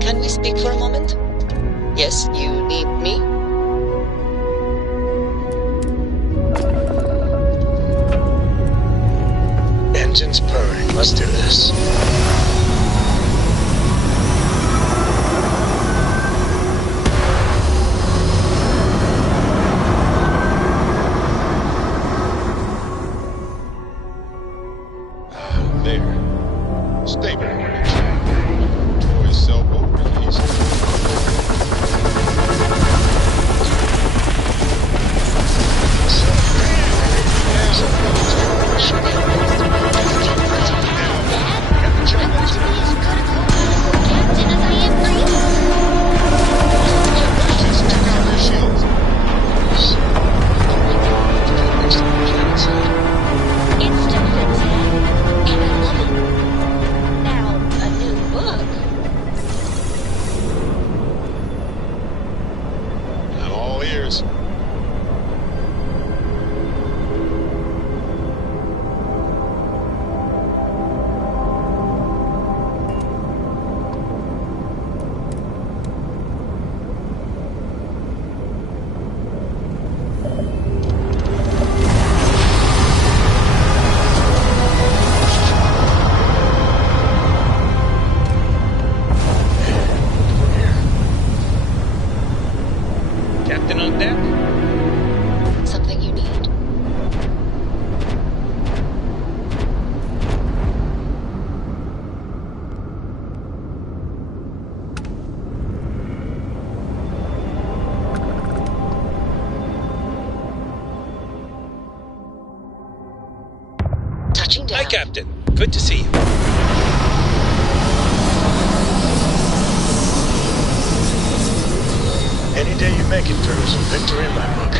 Can we speak for a moment? Yes, you need me? Engines purring. Let's do this. There. Stay back. Toy sailboat released. Captain on deck? Something you need? Touching down. Hi, Captain. Good to see you. Any day you make it through is a victory in my book.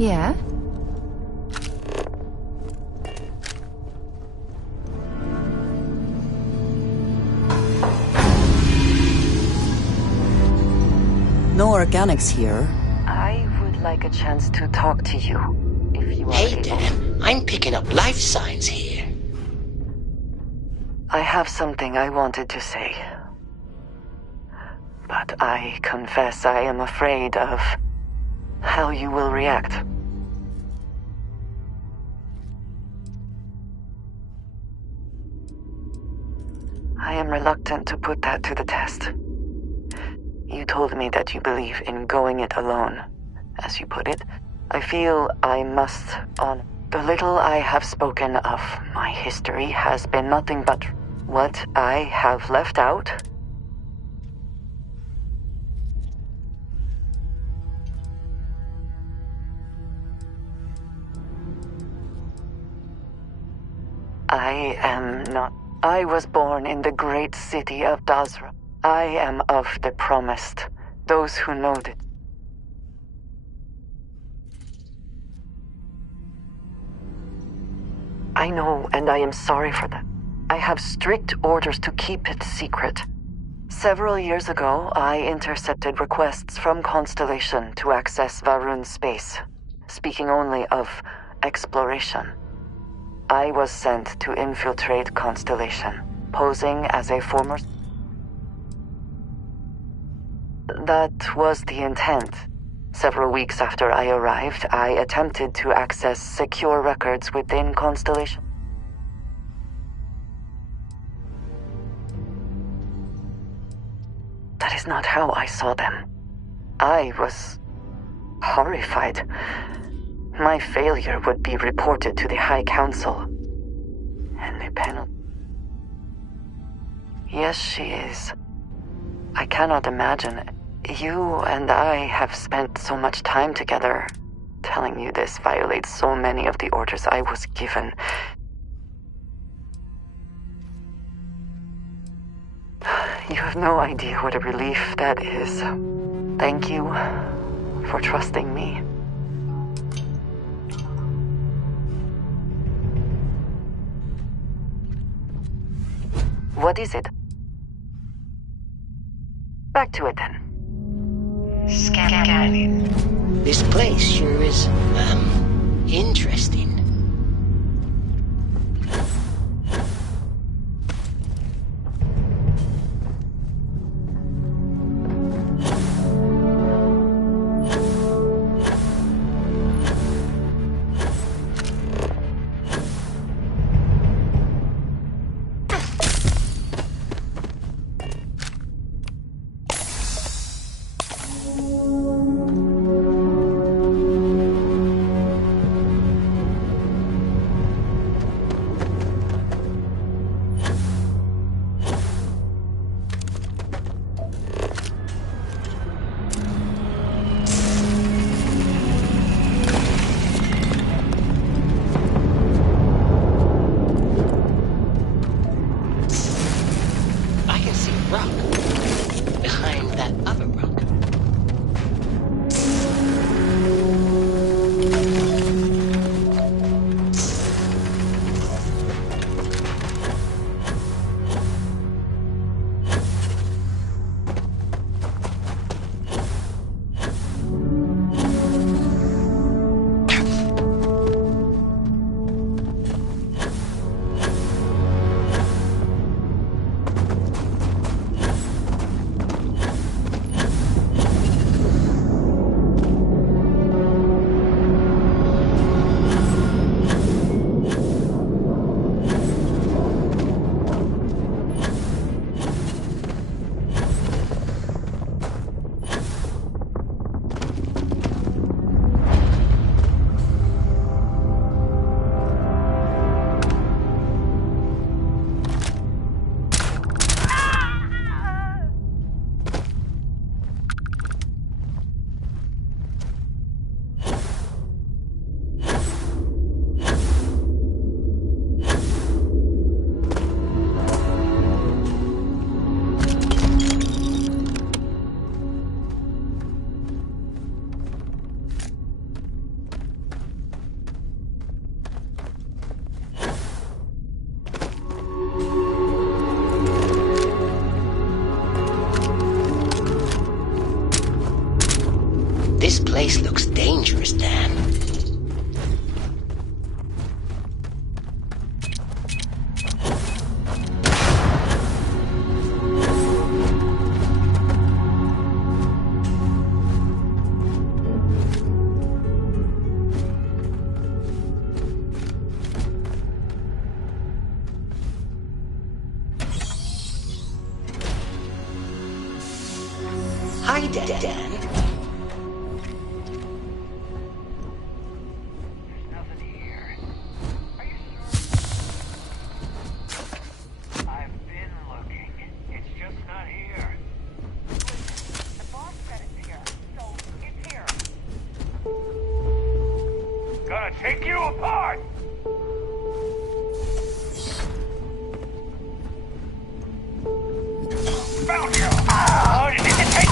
Yeah? No organics here. I would like a chance to talk to you, if you are Hey, able. Dan. I'm picking up life signs here. I have something I wanted to say. But I confess I am afraid of how you will react. I am reluctant to put that to the test. You told me that you believe in going it alone, as you put it. I feel I must honor. The little I have spoken of my history has been nothing but what I have left out. I am not. I was born in the great city of Dazra. I am of the promised, those who know it. I know, and I am sorry for that. I have strict orders to keep it secret. Several years ago, I intercepted requests from Constellation to access Varun space, speaking only of exploration. I was sent to infiltrate Constellation, posing as a former... That was the intent. Several weeks after I arrived, I attempted to access secure records within Constellation. That is not how I saw them. I was horrified. My failure would be reported to the High Council. And the penalty... Yes, she is. I cannot imagine. You and I have spent so much time together. Telling you this violates so many of the orders I was given. You have no idea what a relief that is. Thank you for trusting me. What is it? Back to it then. Scanning. This place sure is, interesting. This place looks dangerous, Dan. Hi, Dan. Gonna take you apart! Found you! Oh, did it take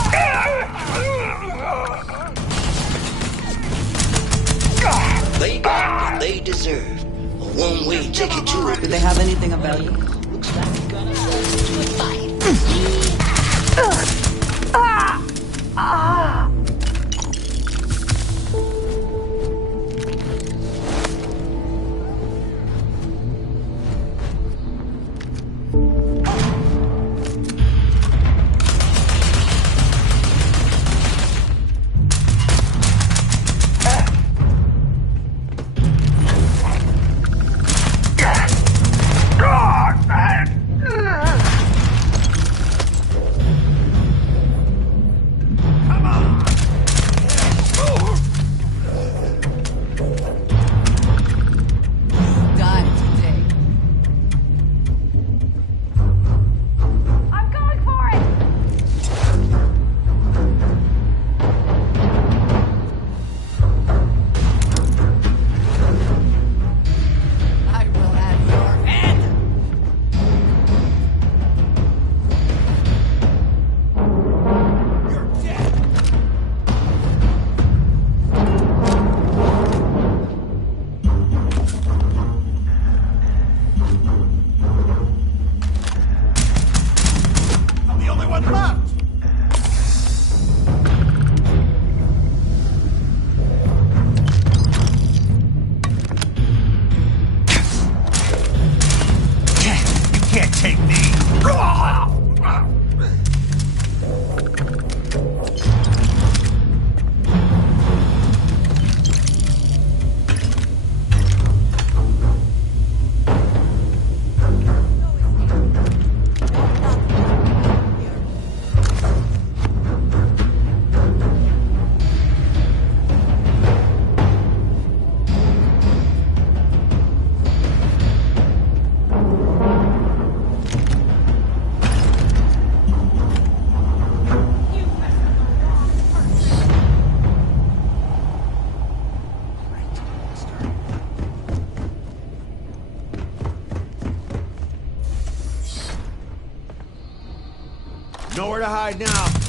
They got what they deserve. A one-way ticket to it. Do they have anything of value? Looks like we got ourselves into a fight. Nowhere to hide now.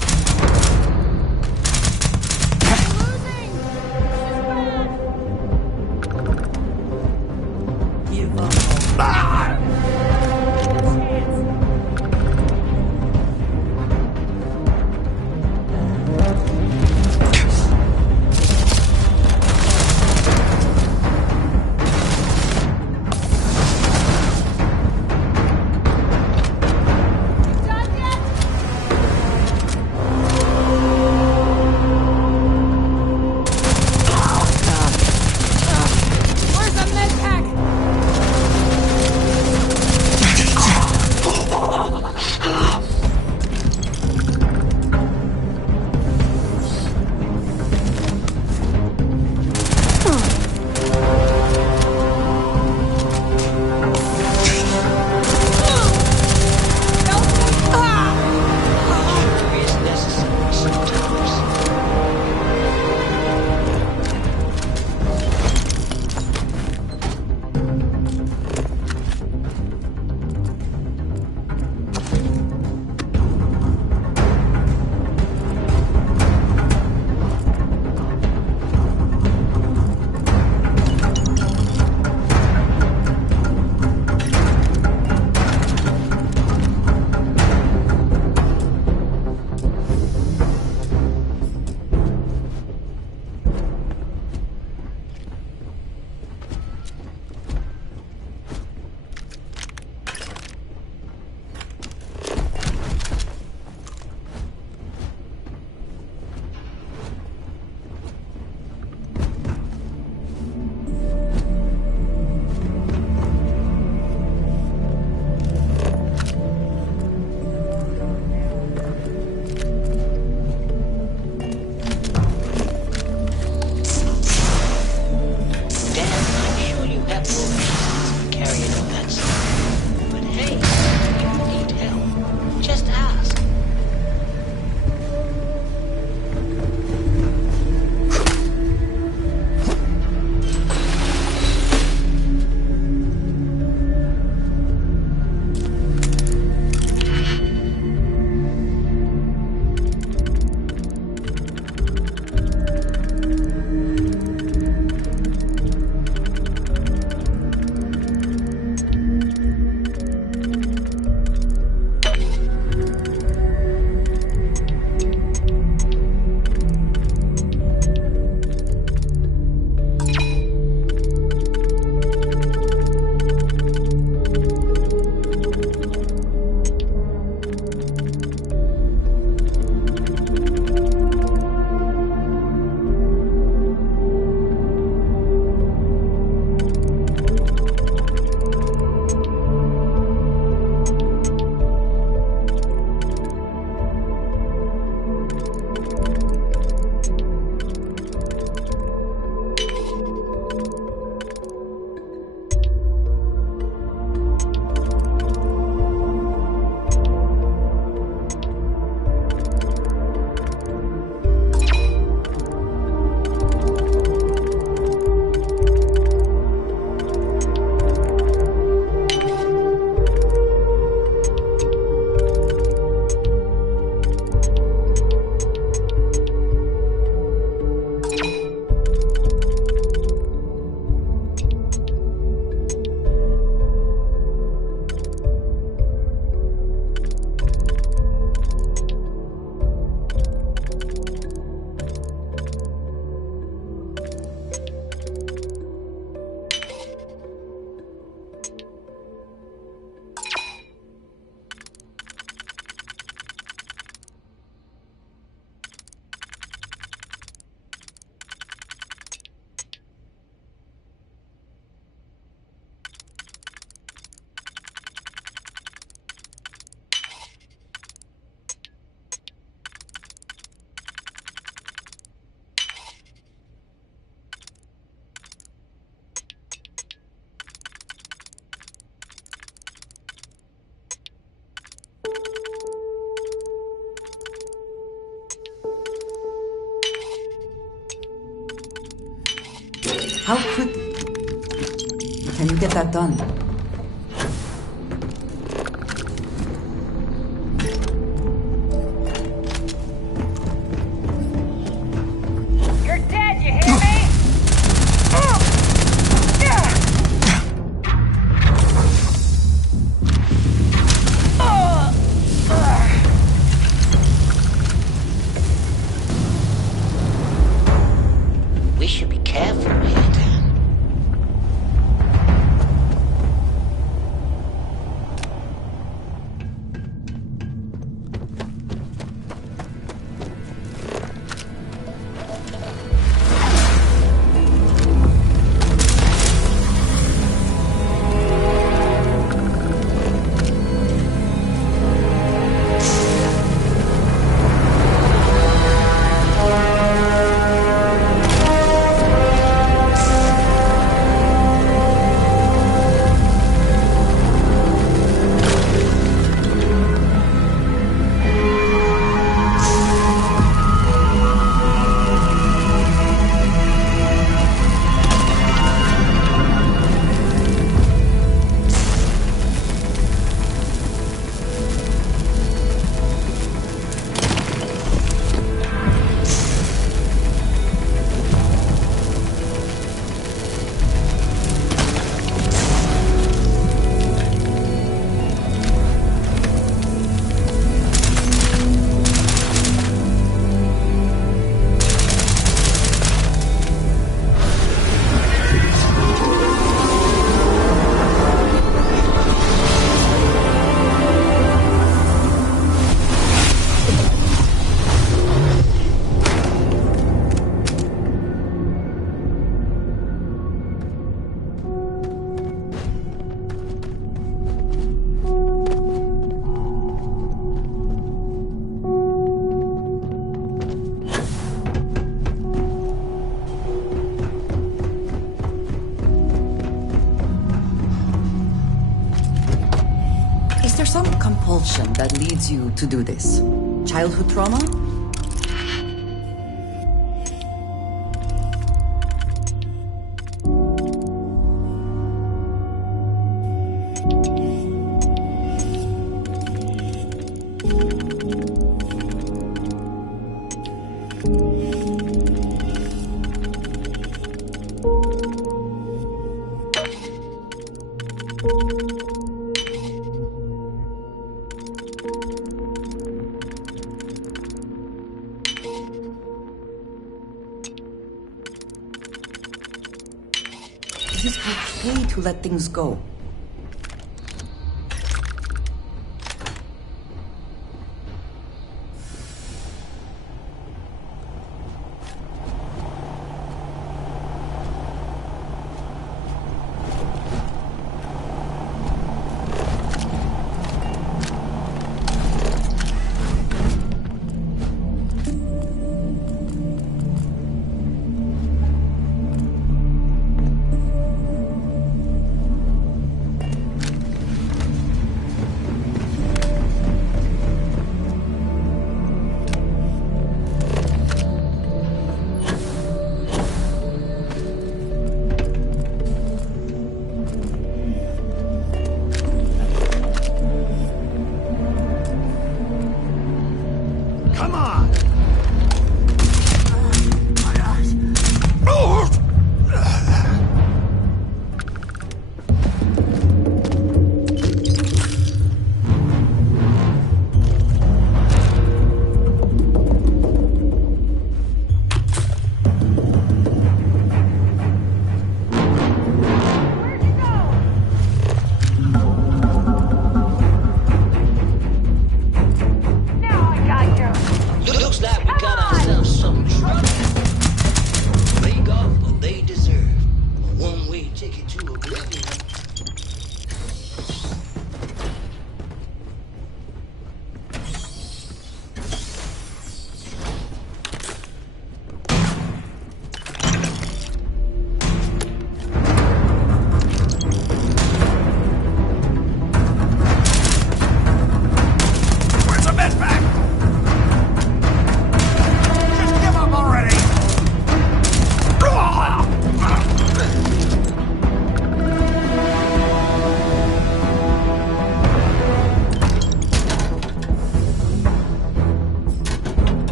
How quick can you get that done? You're dead, you hear me? We should be careful here, Dan. Is there some compulsion that leads you to do this? Childhood trauma? Is it okay to let things go?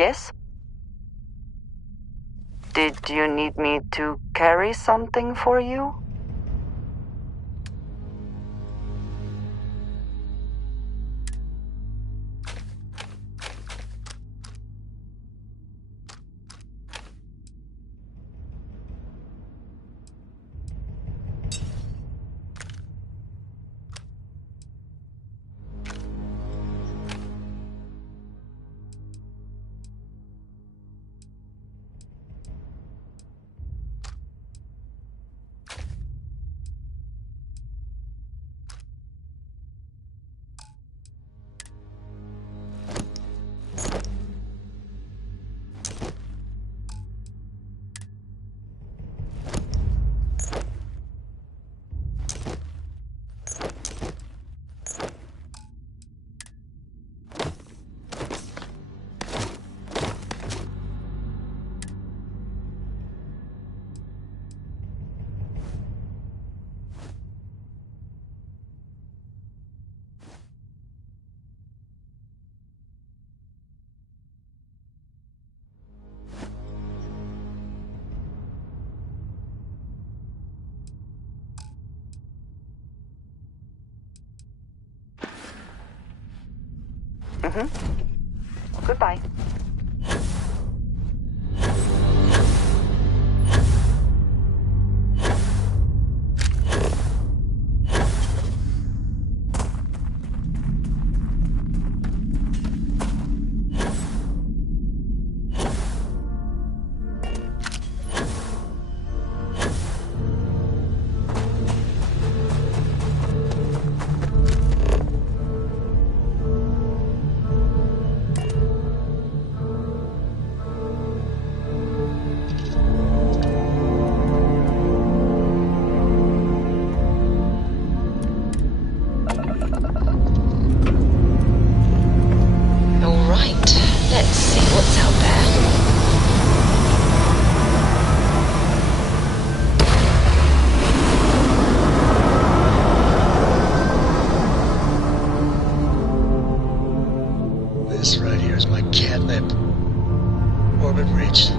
Yes? Did you need me to carry something for you? Goodbye. This right here is my catnip. Orbit reached.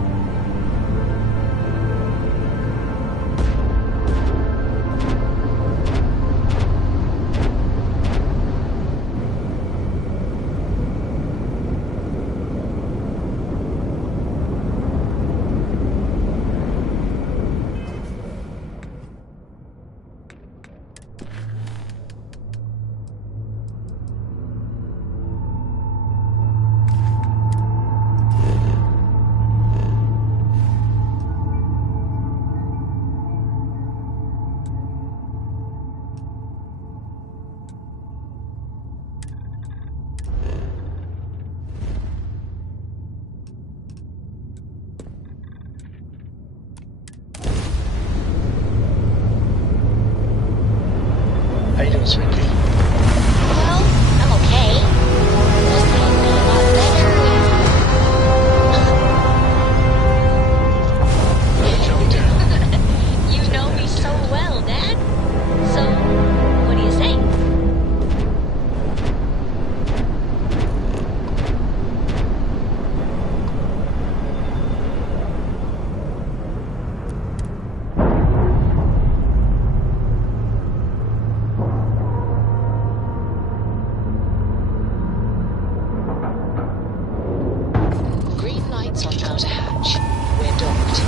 How you doing, sweetie? Well, I'm okay. Mostly be a lot better when... You know me so well, Dad. So, what do you say? Green lights on outer hatch. We're docked.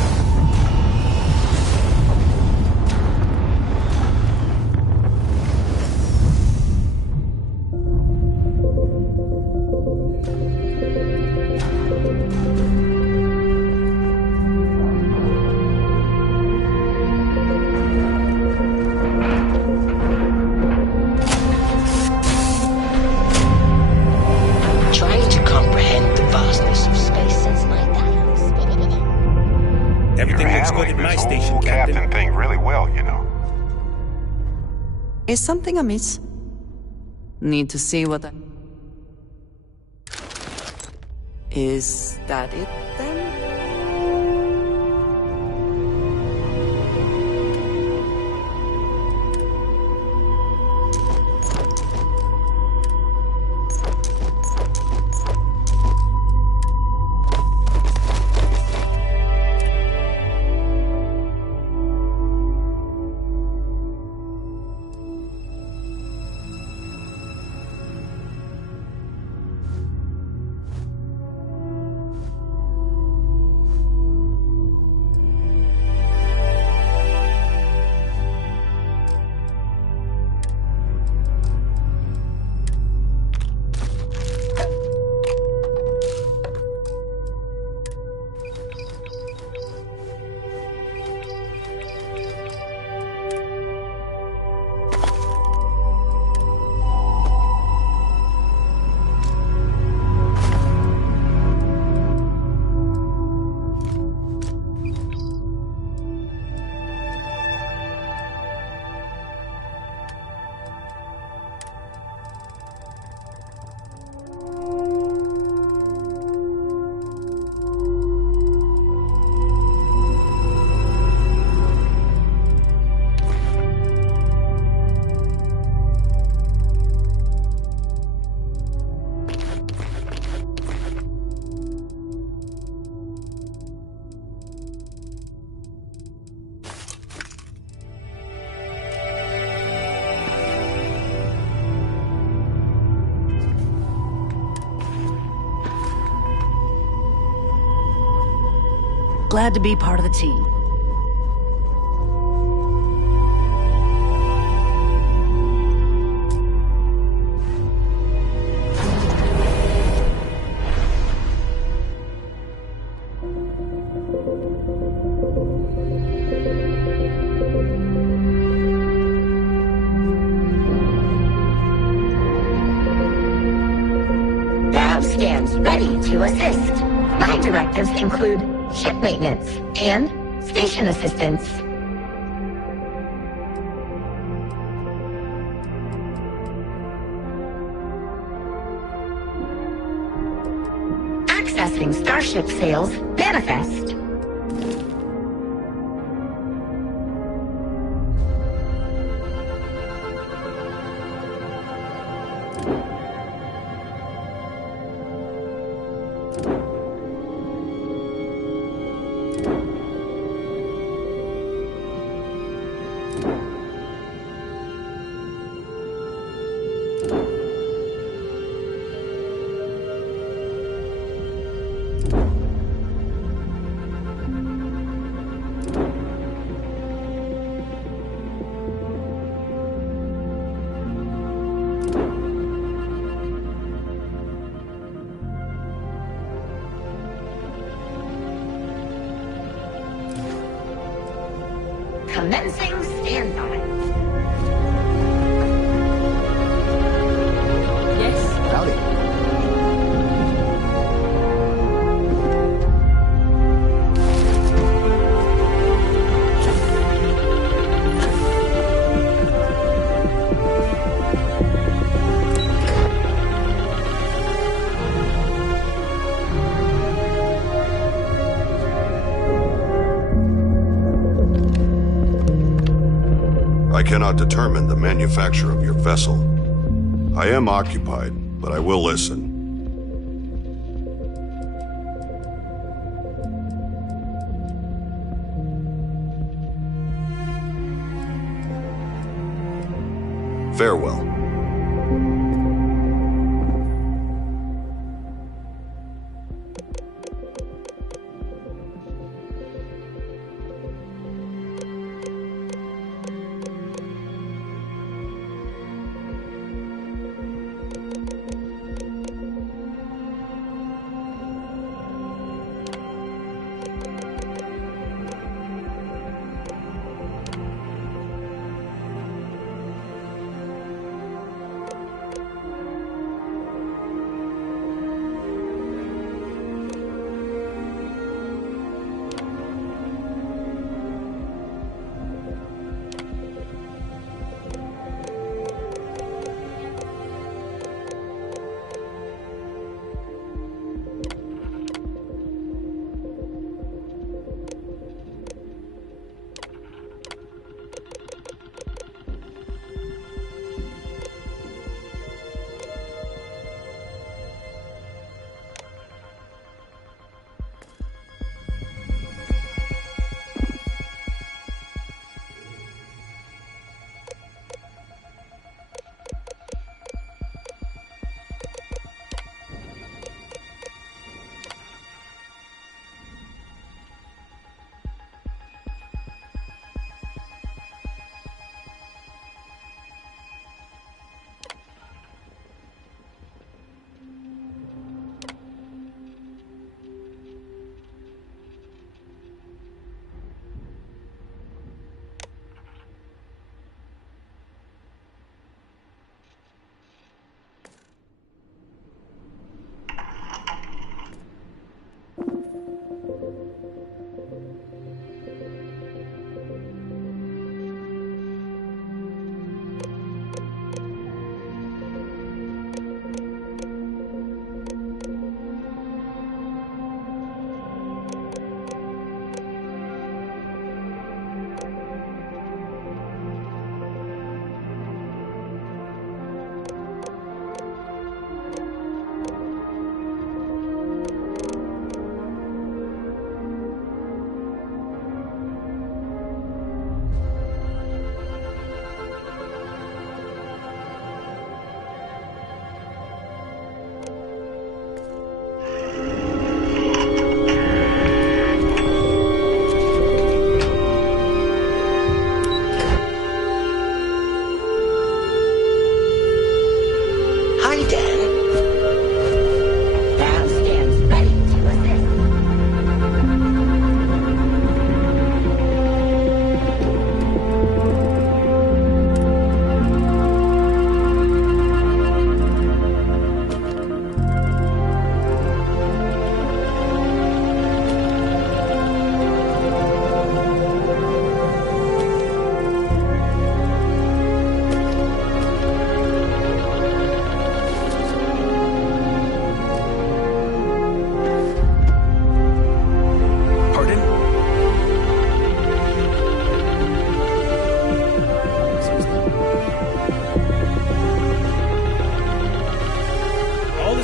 Trying to comprehend the vastness of space since my dials. Everything looks good at my station, Captain. Thing really well, you know. Is something amiss? Need to see what I... Is that it then? glad to be part of the team. Stands ready to assist. My directives include ship maintenance and station assistance. Accessing Starship sales manifest. Commencing standby. Yes? Howdy. I cannot determine the manufacture of your vessel. I am occupied, but I will listen. Farewell.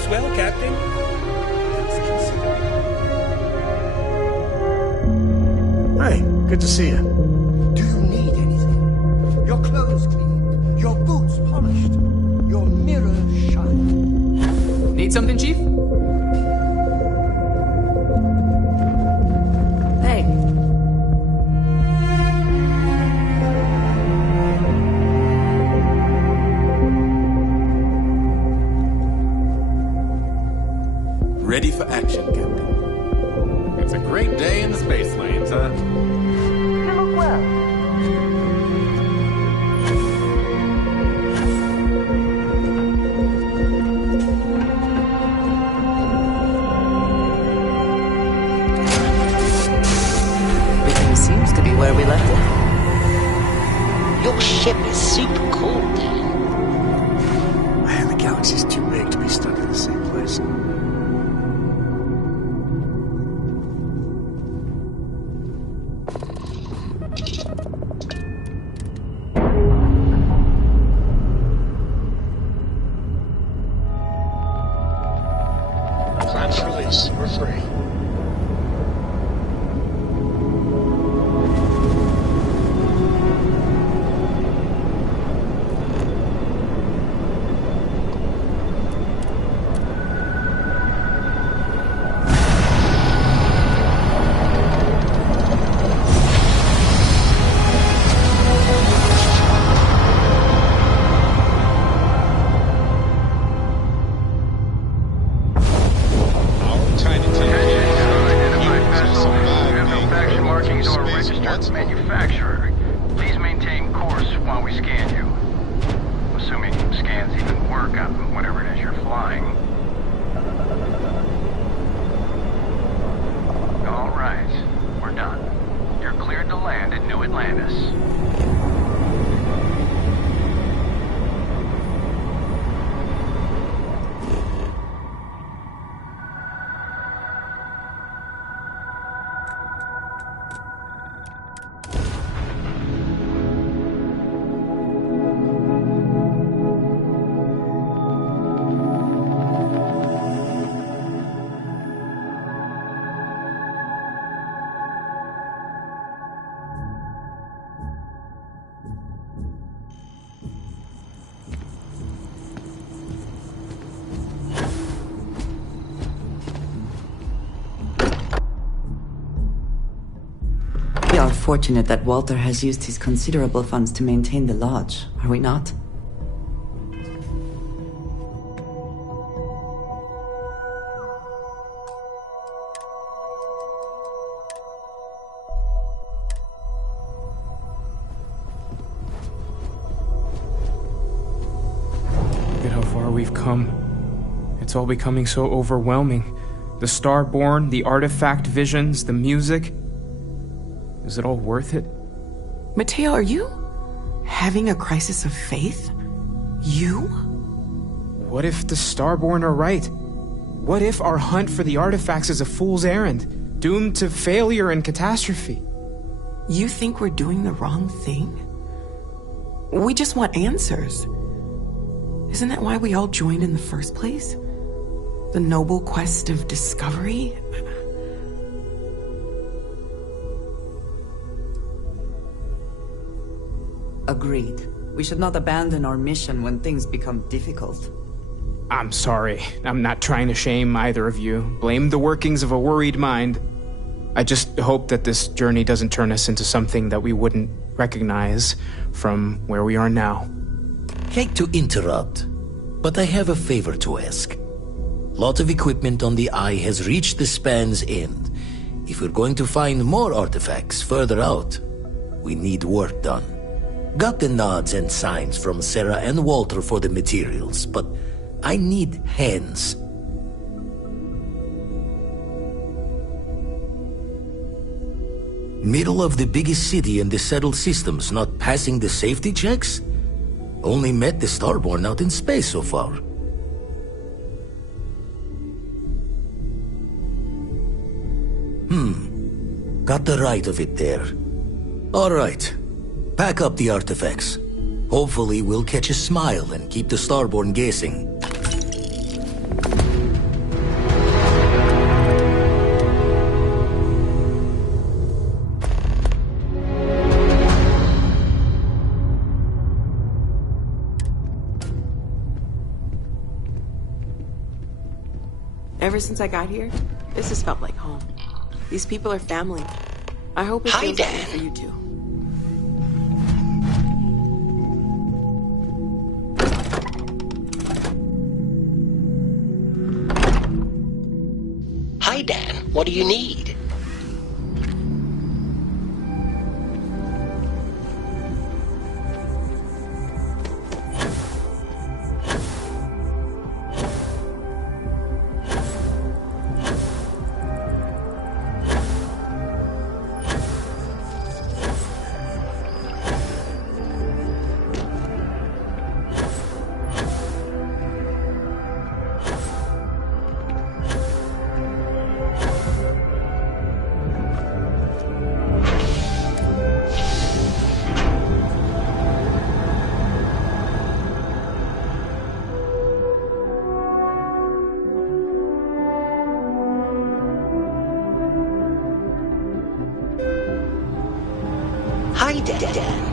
well, Captain. Hey, good to see you. Do you need anything? Your clothes cleaned, your boots polished, your mirror shined. Need something, Chief? Hey. Ready for action, Captain. It's a great day in the space lanes, huh? You look well. Everything seems to be where we left it. Your ship is super cool, Dan. Man, the galaxy's too big to be stuck in the same place. Plans released. We're free. Manufacturer. Please maintain course while we scan you. Assuming scans even work on whatever it is you're flying. All right, we're done. You're cleared to land at New Atlantis. We are fortunate that Walter has used his considerable funds to maintain the lodge, are we not? Look at how far we've come. It's all becoming so overwhelming. The Starborn, the artifact visions, the music. Is it all worth it? Mateo, are you having a crisis of faith? You? What if the Starborn are right? What if our hunt for the artifacts is a fool's errand, doomed to failure and catastrophe? You think we're doing the wrong thing? We just want answers. Isn't that why we all joined in the first place? The noble quest of discovery? Agreed. We should not abandon our mission when things become difficult. I'm sorry. I'm not trying to shame either of you. Blame the workings of a worried mind. I just hope that this journey doesn't turn us into something that we wouldn't recognize from where we are now. Hate to interrupt, but I have a favor to ask. Lot of equipment on the Eye has reached the span's end. If we're going to find more artifacts further out, we need work done. Got the nods and signs from Sarah and Walter for the materials, but I need hands. Middle of the biggest city in the settled systems, not passing the safety checks? Only met the Starborn out in space so far. Got the right of it there. All right. Pack up the artifacts. Hopefully we'll catch a smile and keep the Starborn guessing. Ever since I got here, this has felt like home. These people are family. I hope it feels that way for you too. Hi, Dan. What do you need? Hi, Dan.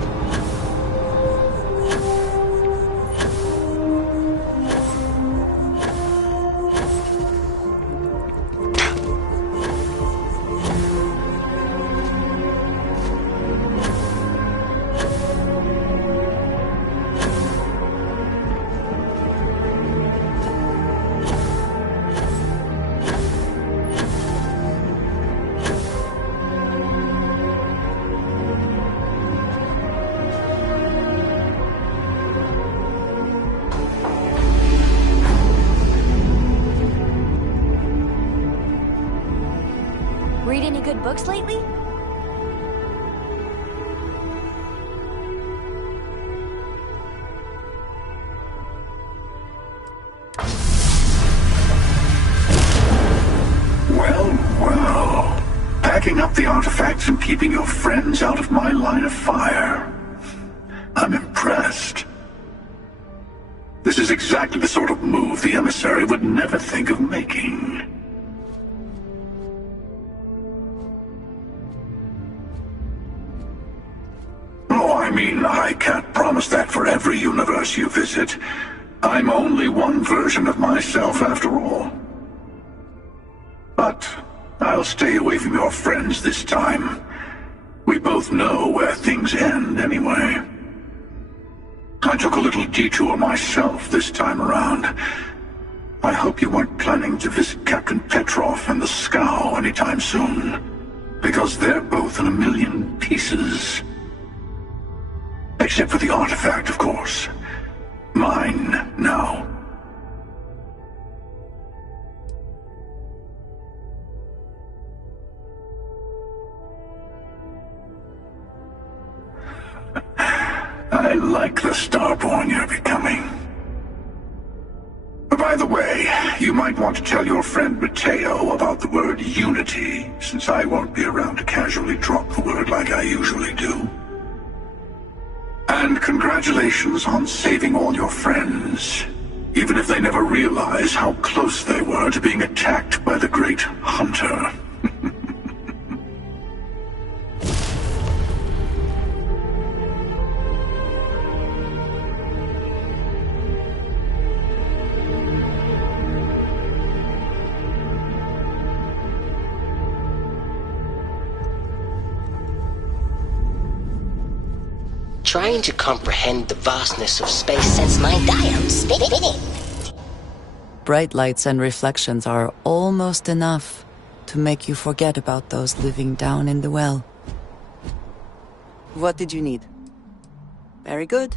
Read any good books lately? Well. Packing up the artifacts and keeping your friends out of my line of fire. I'm impressed. This is exactly the sort of move the emissary would never think of making. I can't promise that for every universe you visit. I'm only one version of myself after all. But I'll stay away from your friends this time. We both know where things end anyway. I took a little detour myself this time around. I hope you weren't planning to visit Captain Petrov and the Scow anytime soon. Because they're both in a million pieces. Except for the artifact, of course. Mine now. I like the Starborn you're becoming. By the way, you might want to tell your friend Mateo about the word unity, since I won't be around to casually drop the word like I usually do. And congratulations on saving all your friends, even if they never realize how close they were to being attacked by the Great Hunter. Trying to comprehend the vastness of space sends my dial spinning. Bright lights and reflections are almost enough to make you forget about those living down in the well. What did you need? Very good.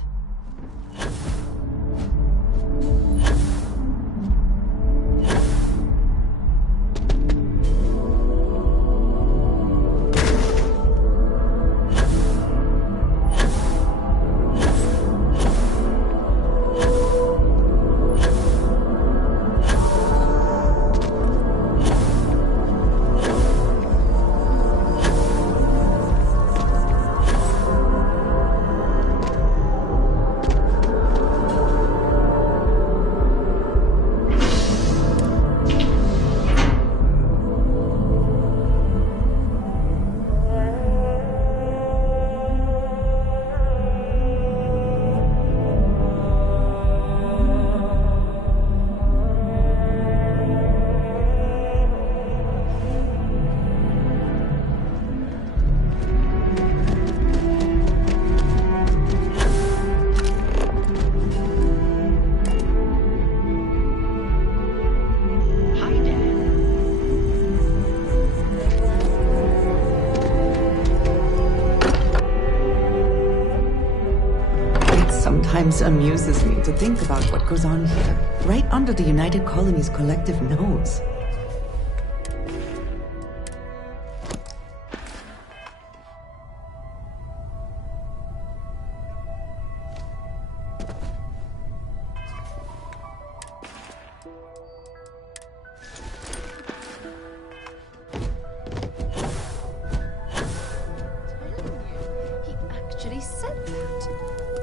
sometimes amuses me to think about what goes on here, right under the United Colony's collective nose.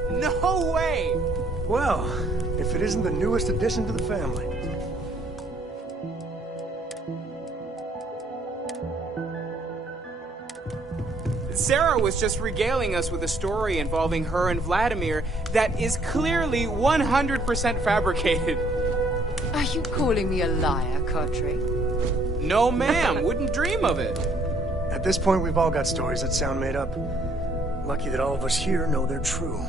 No way! Well, if it isn't the newest addition to the family. Sarah was just regaling us with a story involving her and Vladimir that is clearly 100% fabricated. Are you calling me a liar, Kadri? No, ma'am. Wouldn't dream of it. At this point, we've all got stories that sound made up. Lucky that all of us here know they're true.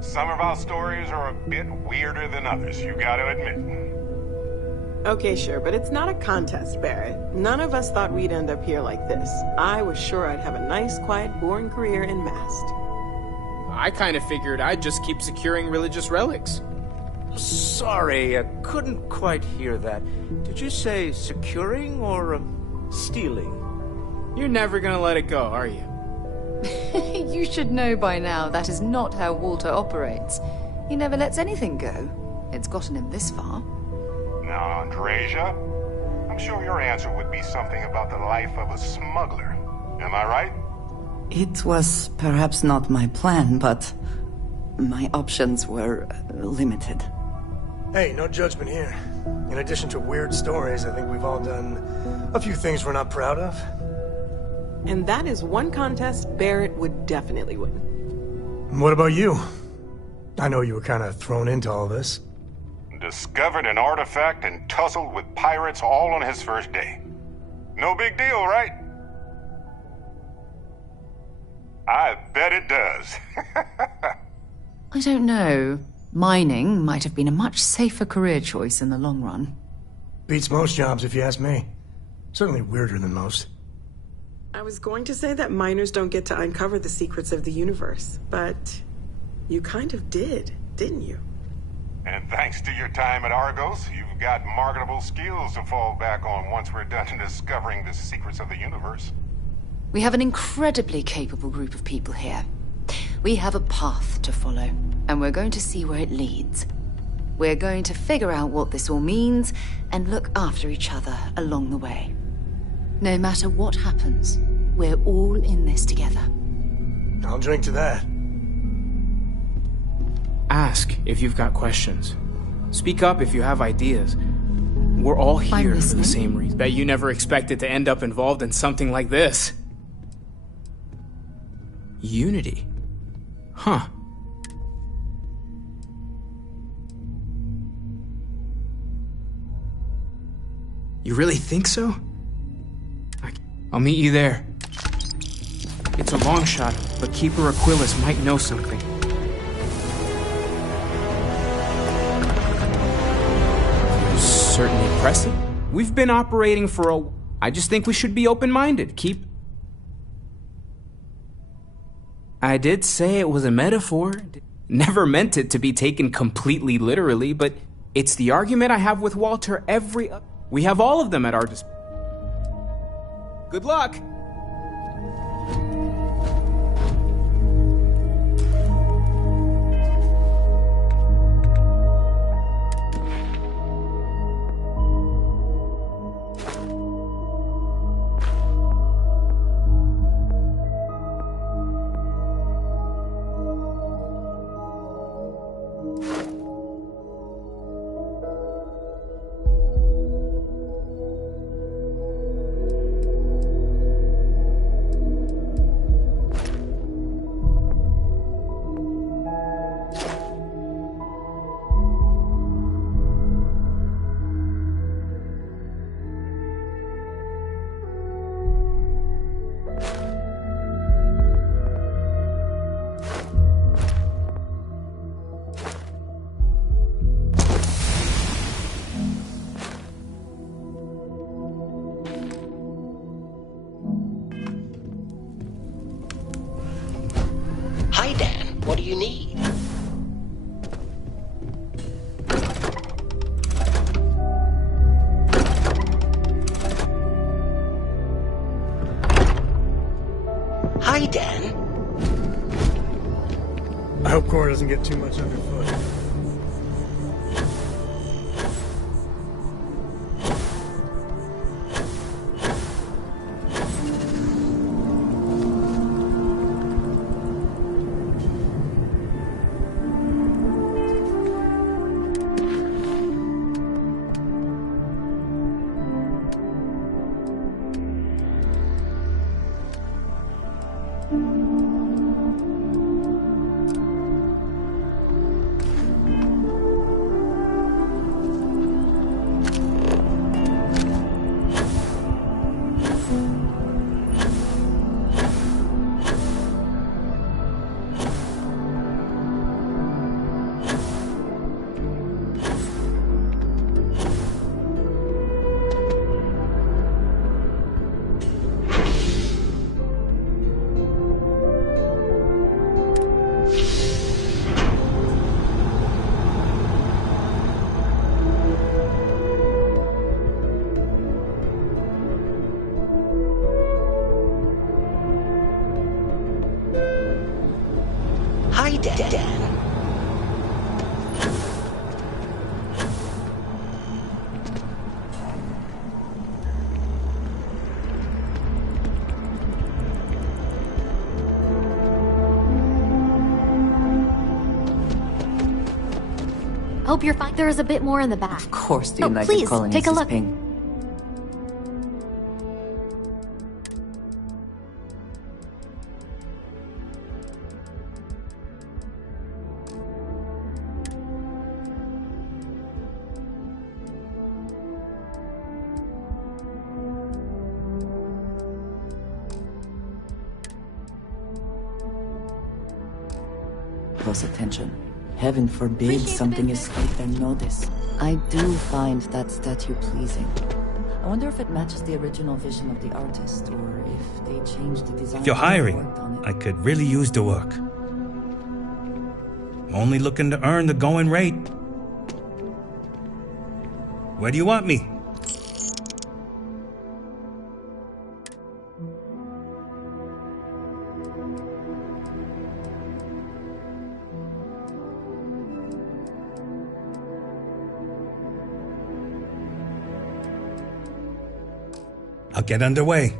Some of our stories are a bit weirder than others, you gotta admit. Okay, sure, but it's not a contest, Barrett. None of us thought we'd end up here like this. I was sure I'd have a nice, quiet, boring career in Mast. I kind of figured I'd just keep securing religious relics. Sorry, I couldn't quite hear that. Did you say securing or stealing? You're never gonna let it go, are you? You should know by now that is not how Walter operates. He never lets anything go. It's gotten him this far. Now, Andreja, I'm sure your answer would be something about the life of a smuggler. Am I right? It was perhaps not my plan, but my options were limited. Hey, no judgment here. In addition to weird stories, I think we've all done a few things we're not proud of. And that is one contest Barrett would definitely win. What about you? I know you were kind of thrown into all this. Discovered an artifact and tussled with pirates all on his first day. No big deal, right? I bet it does. I don't know. Mining might have been a much safer career choice in the long run. Beats most jobs, if you ask me. Certainly weirder than most. I was going to say that miners don't get to uncover the secrets of the universe, but you kind of did, didn't you? And thanks to your time at Argos, you've got marketable skills to fall back on once we're done discovering the secrets of the universe. We have an incredibly capable group of people here. We have a path to follow, and we're going to see where it leads. We're going to figure out what this all means and look after each other along the way. No matter what happens, we're all in this together. I'll drink to that. Ask if you've got questions. Speak up if you have ideas. We're all here for the same reason. Bet you never expected to end up involved in something like this. Unity. Huh. You really think so? I'll meet you there. It's a long shot, but Keeper Aquilus might know something. Certainly impressive. We've been operating for a... I just think we should be open-minded. I did say it was a metaphor. Never meant it to be taken completely literally, but it's the argument I have with Walter every... We have all of them at our disposal. Good luck! Hi, Dan. What do you need? Hi, Dan. I hope Cora doesn't get too much underfoot. Hi, Dan. Hope you're fine. There is a bit more in the back. Of course, the Oh, United please, Colonies take a is look. paying. Close attention. Heaven forbid something escape their notice. I do find that statue pleasing. I wonder if it matches the original vision of the artist, or if they changed the design. If you're hiring, I could really use the work. I'm only looking to earn the going rate. Where do you want me? I'll get underway.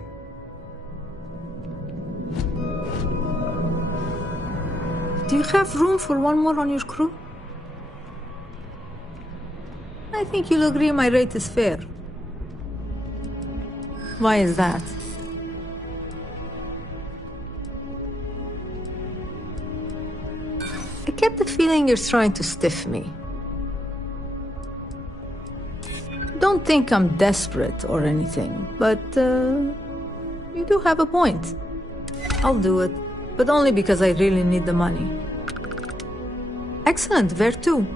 Do you have room for one more on your crew? I think you'll agree my rate is fair. Why is that? I kept the feeling you're trying to stiff me. Don't think I'm desperate or anything, but you do have a point. I'll do it, but only because I really need the money. Excellent, where to?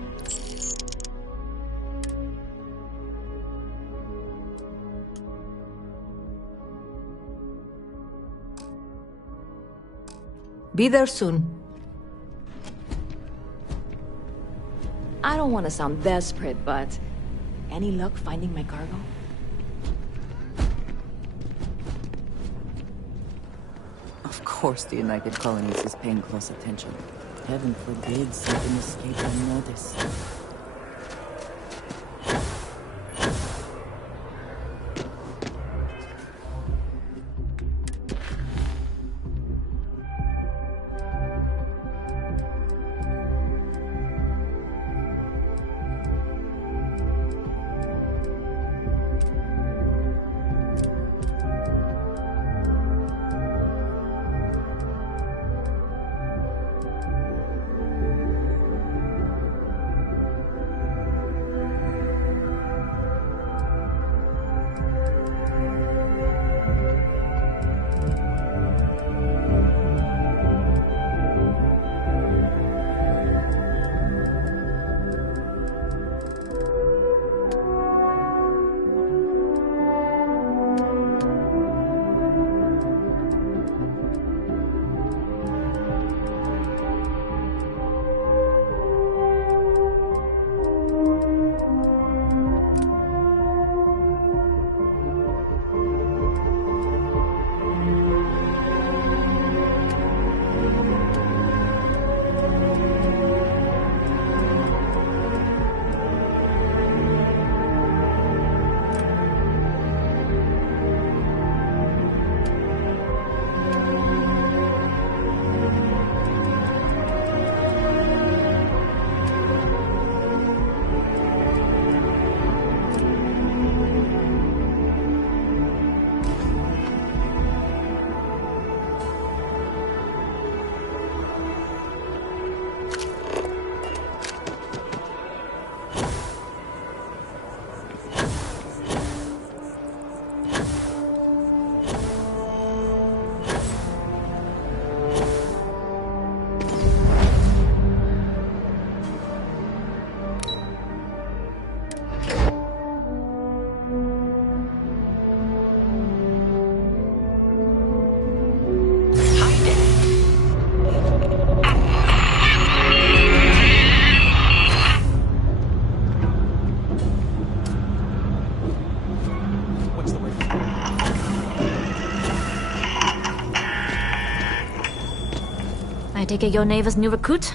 Be there soon. I don't want to sound desperate, but any luck finding my cargo? Of course the United Colonies is paying close attention. Heaven forbid something escape their notice. I take it you're Neva's new recruit?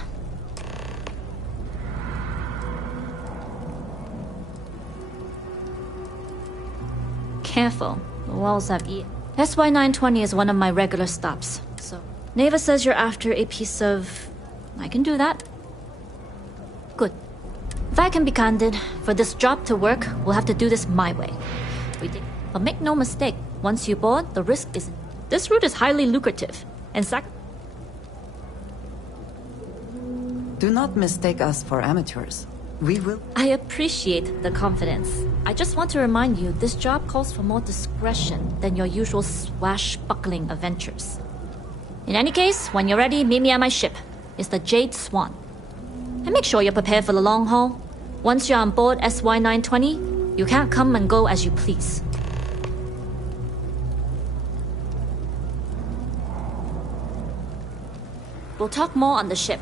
Careful, the walls have eaten. SY-920 is one of my regular stops, so... Neva says you're after a piece of... I can do that. Good. If I can be candid, for this job to work, we'll have to do this my way. But make no mistake, once you board, the risk is... This route is highly lucrative, and Do not mistake us for amateurs. We will... I appreciate the confidence. I just want to remind you, this job calls for more discretion than your usual swashbuckling adventures. In any case, when you're ready, meet me at my ship. It's the Jade Swan. And make sure you're prepared for the long haul. Once you're on board SY-920, you can't come and go as you please. We'll talk more on the ship.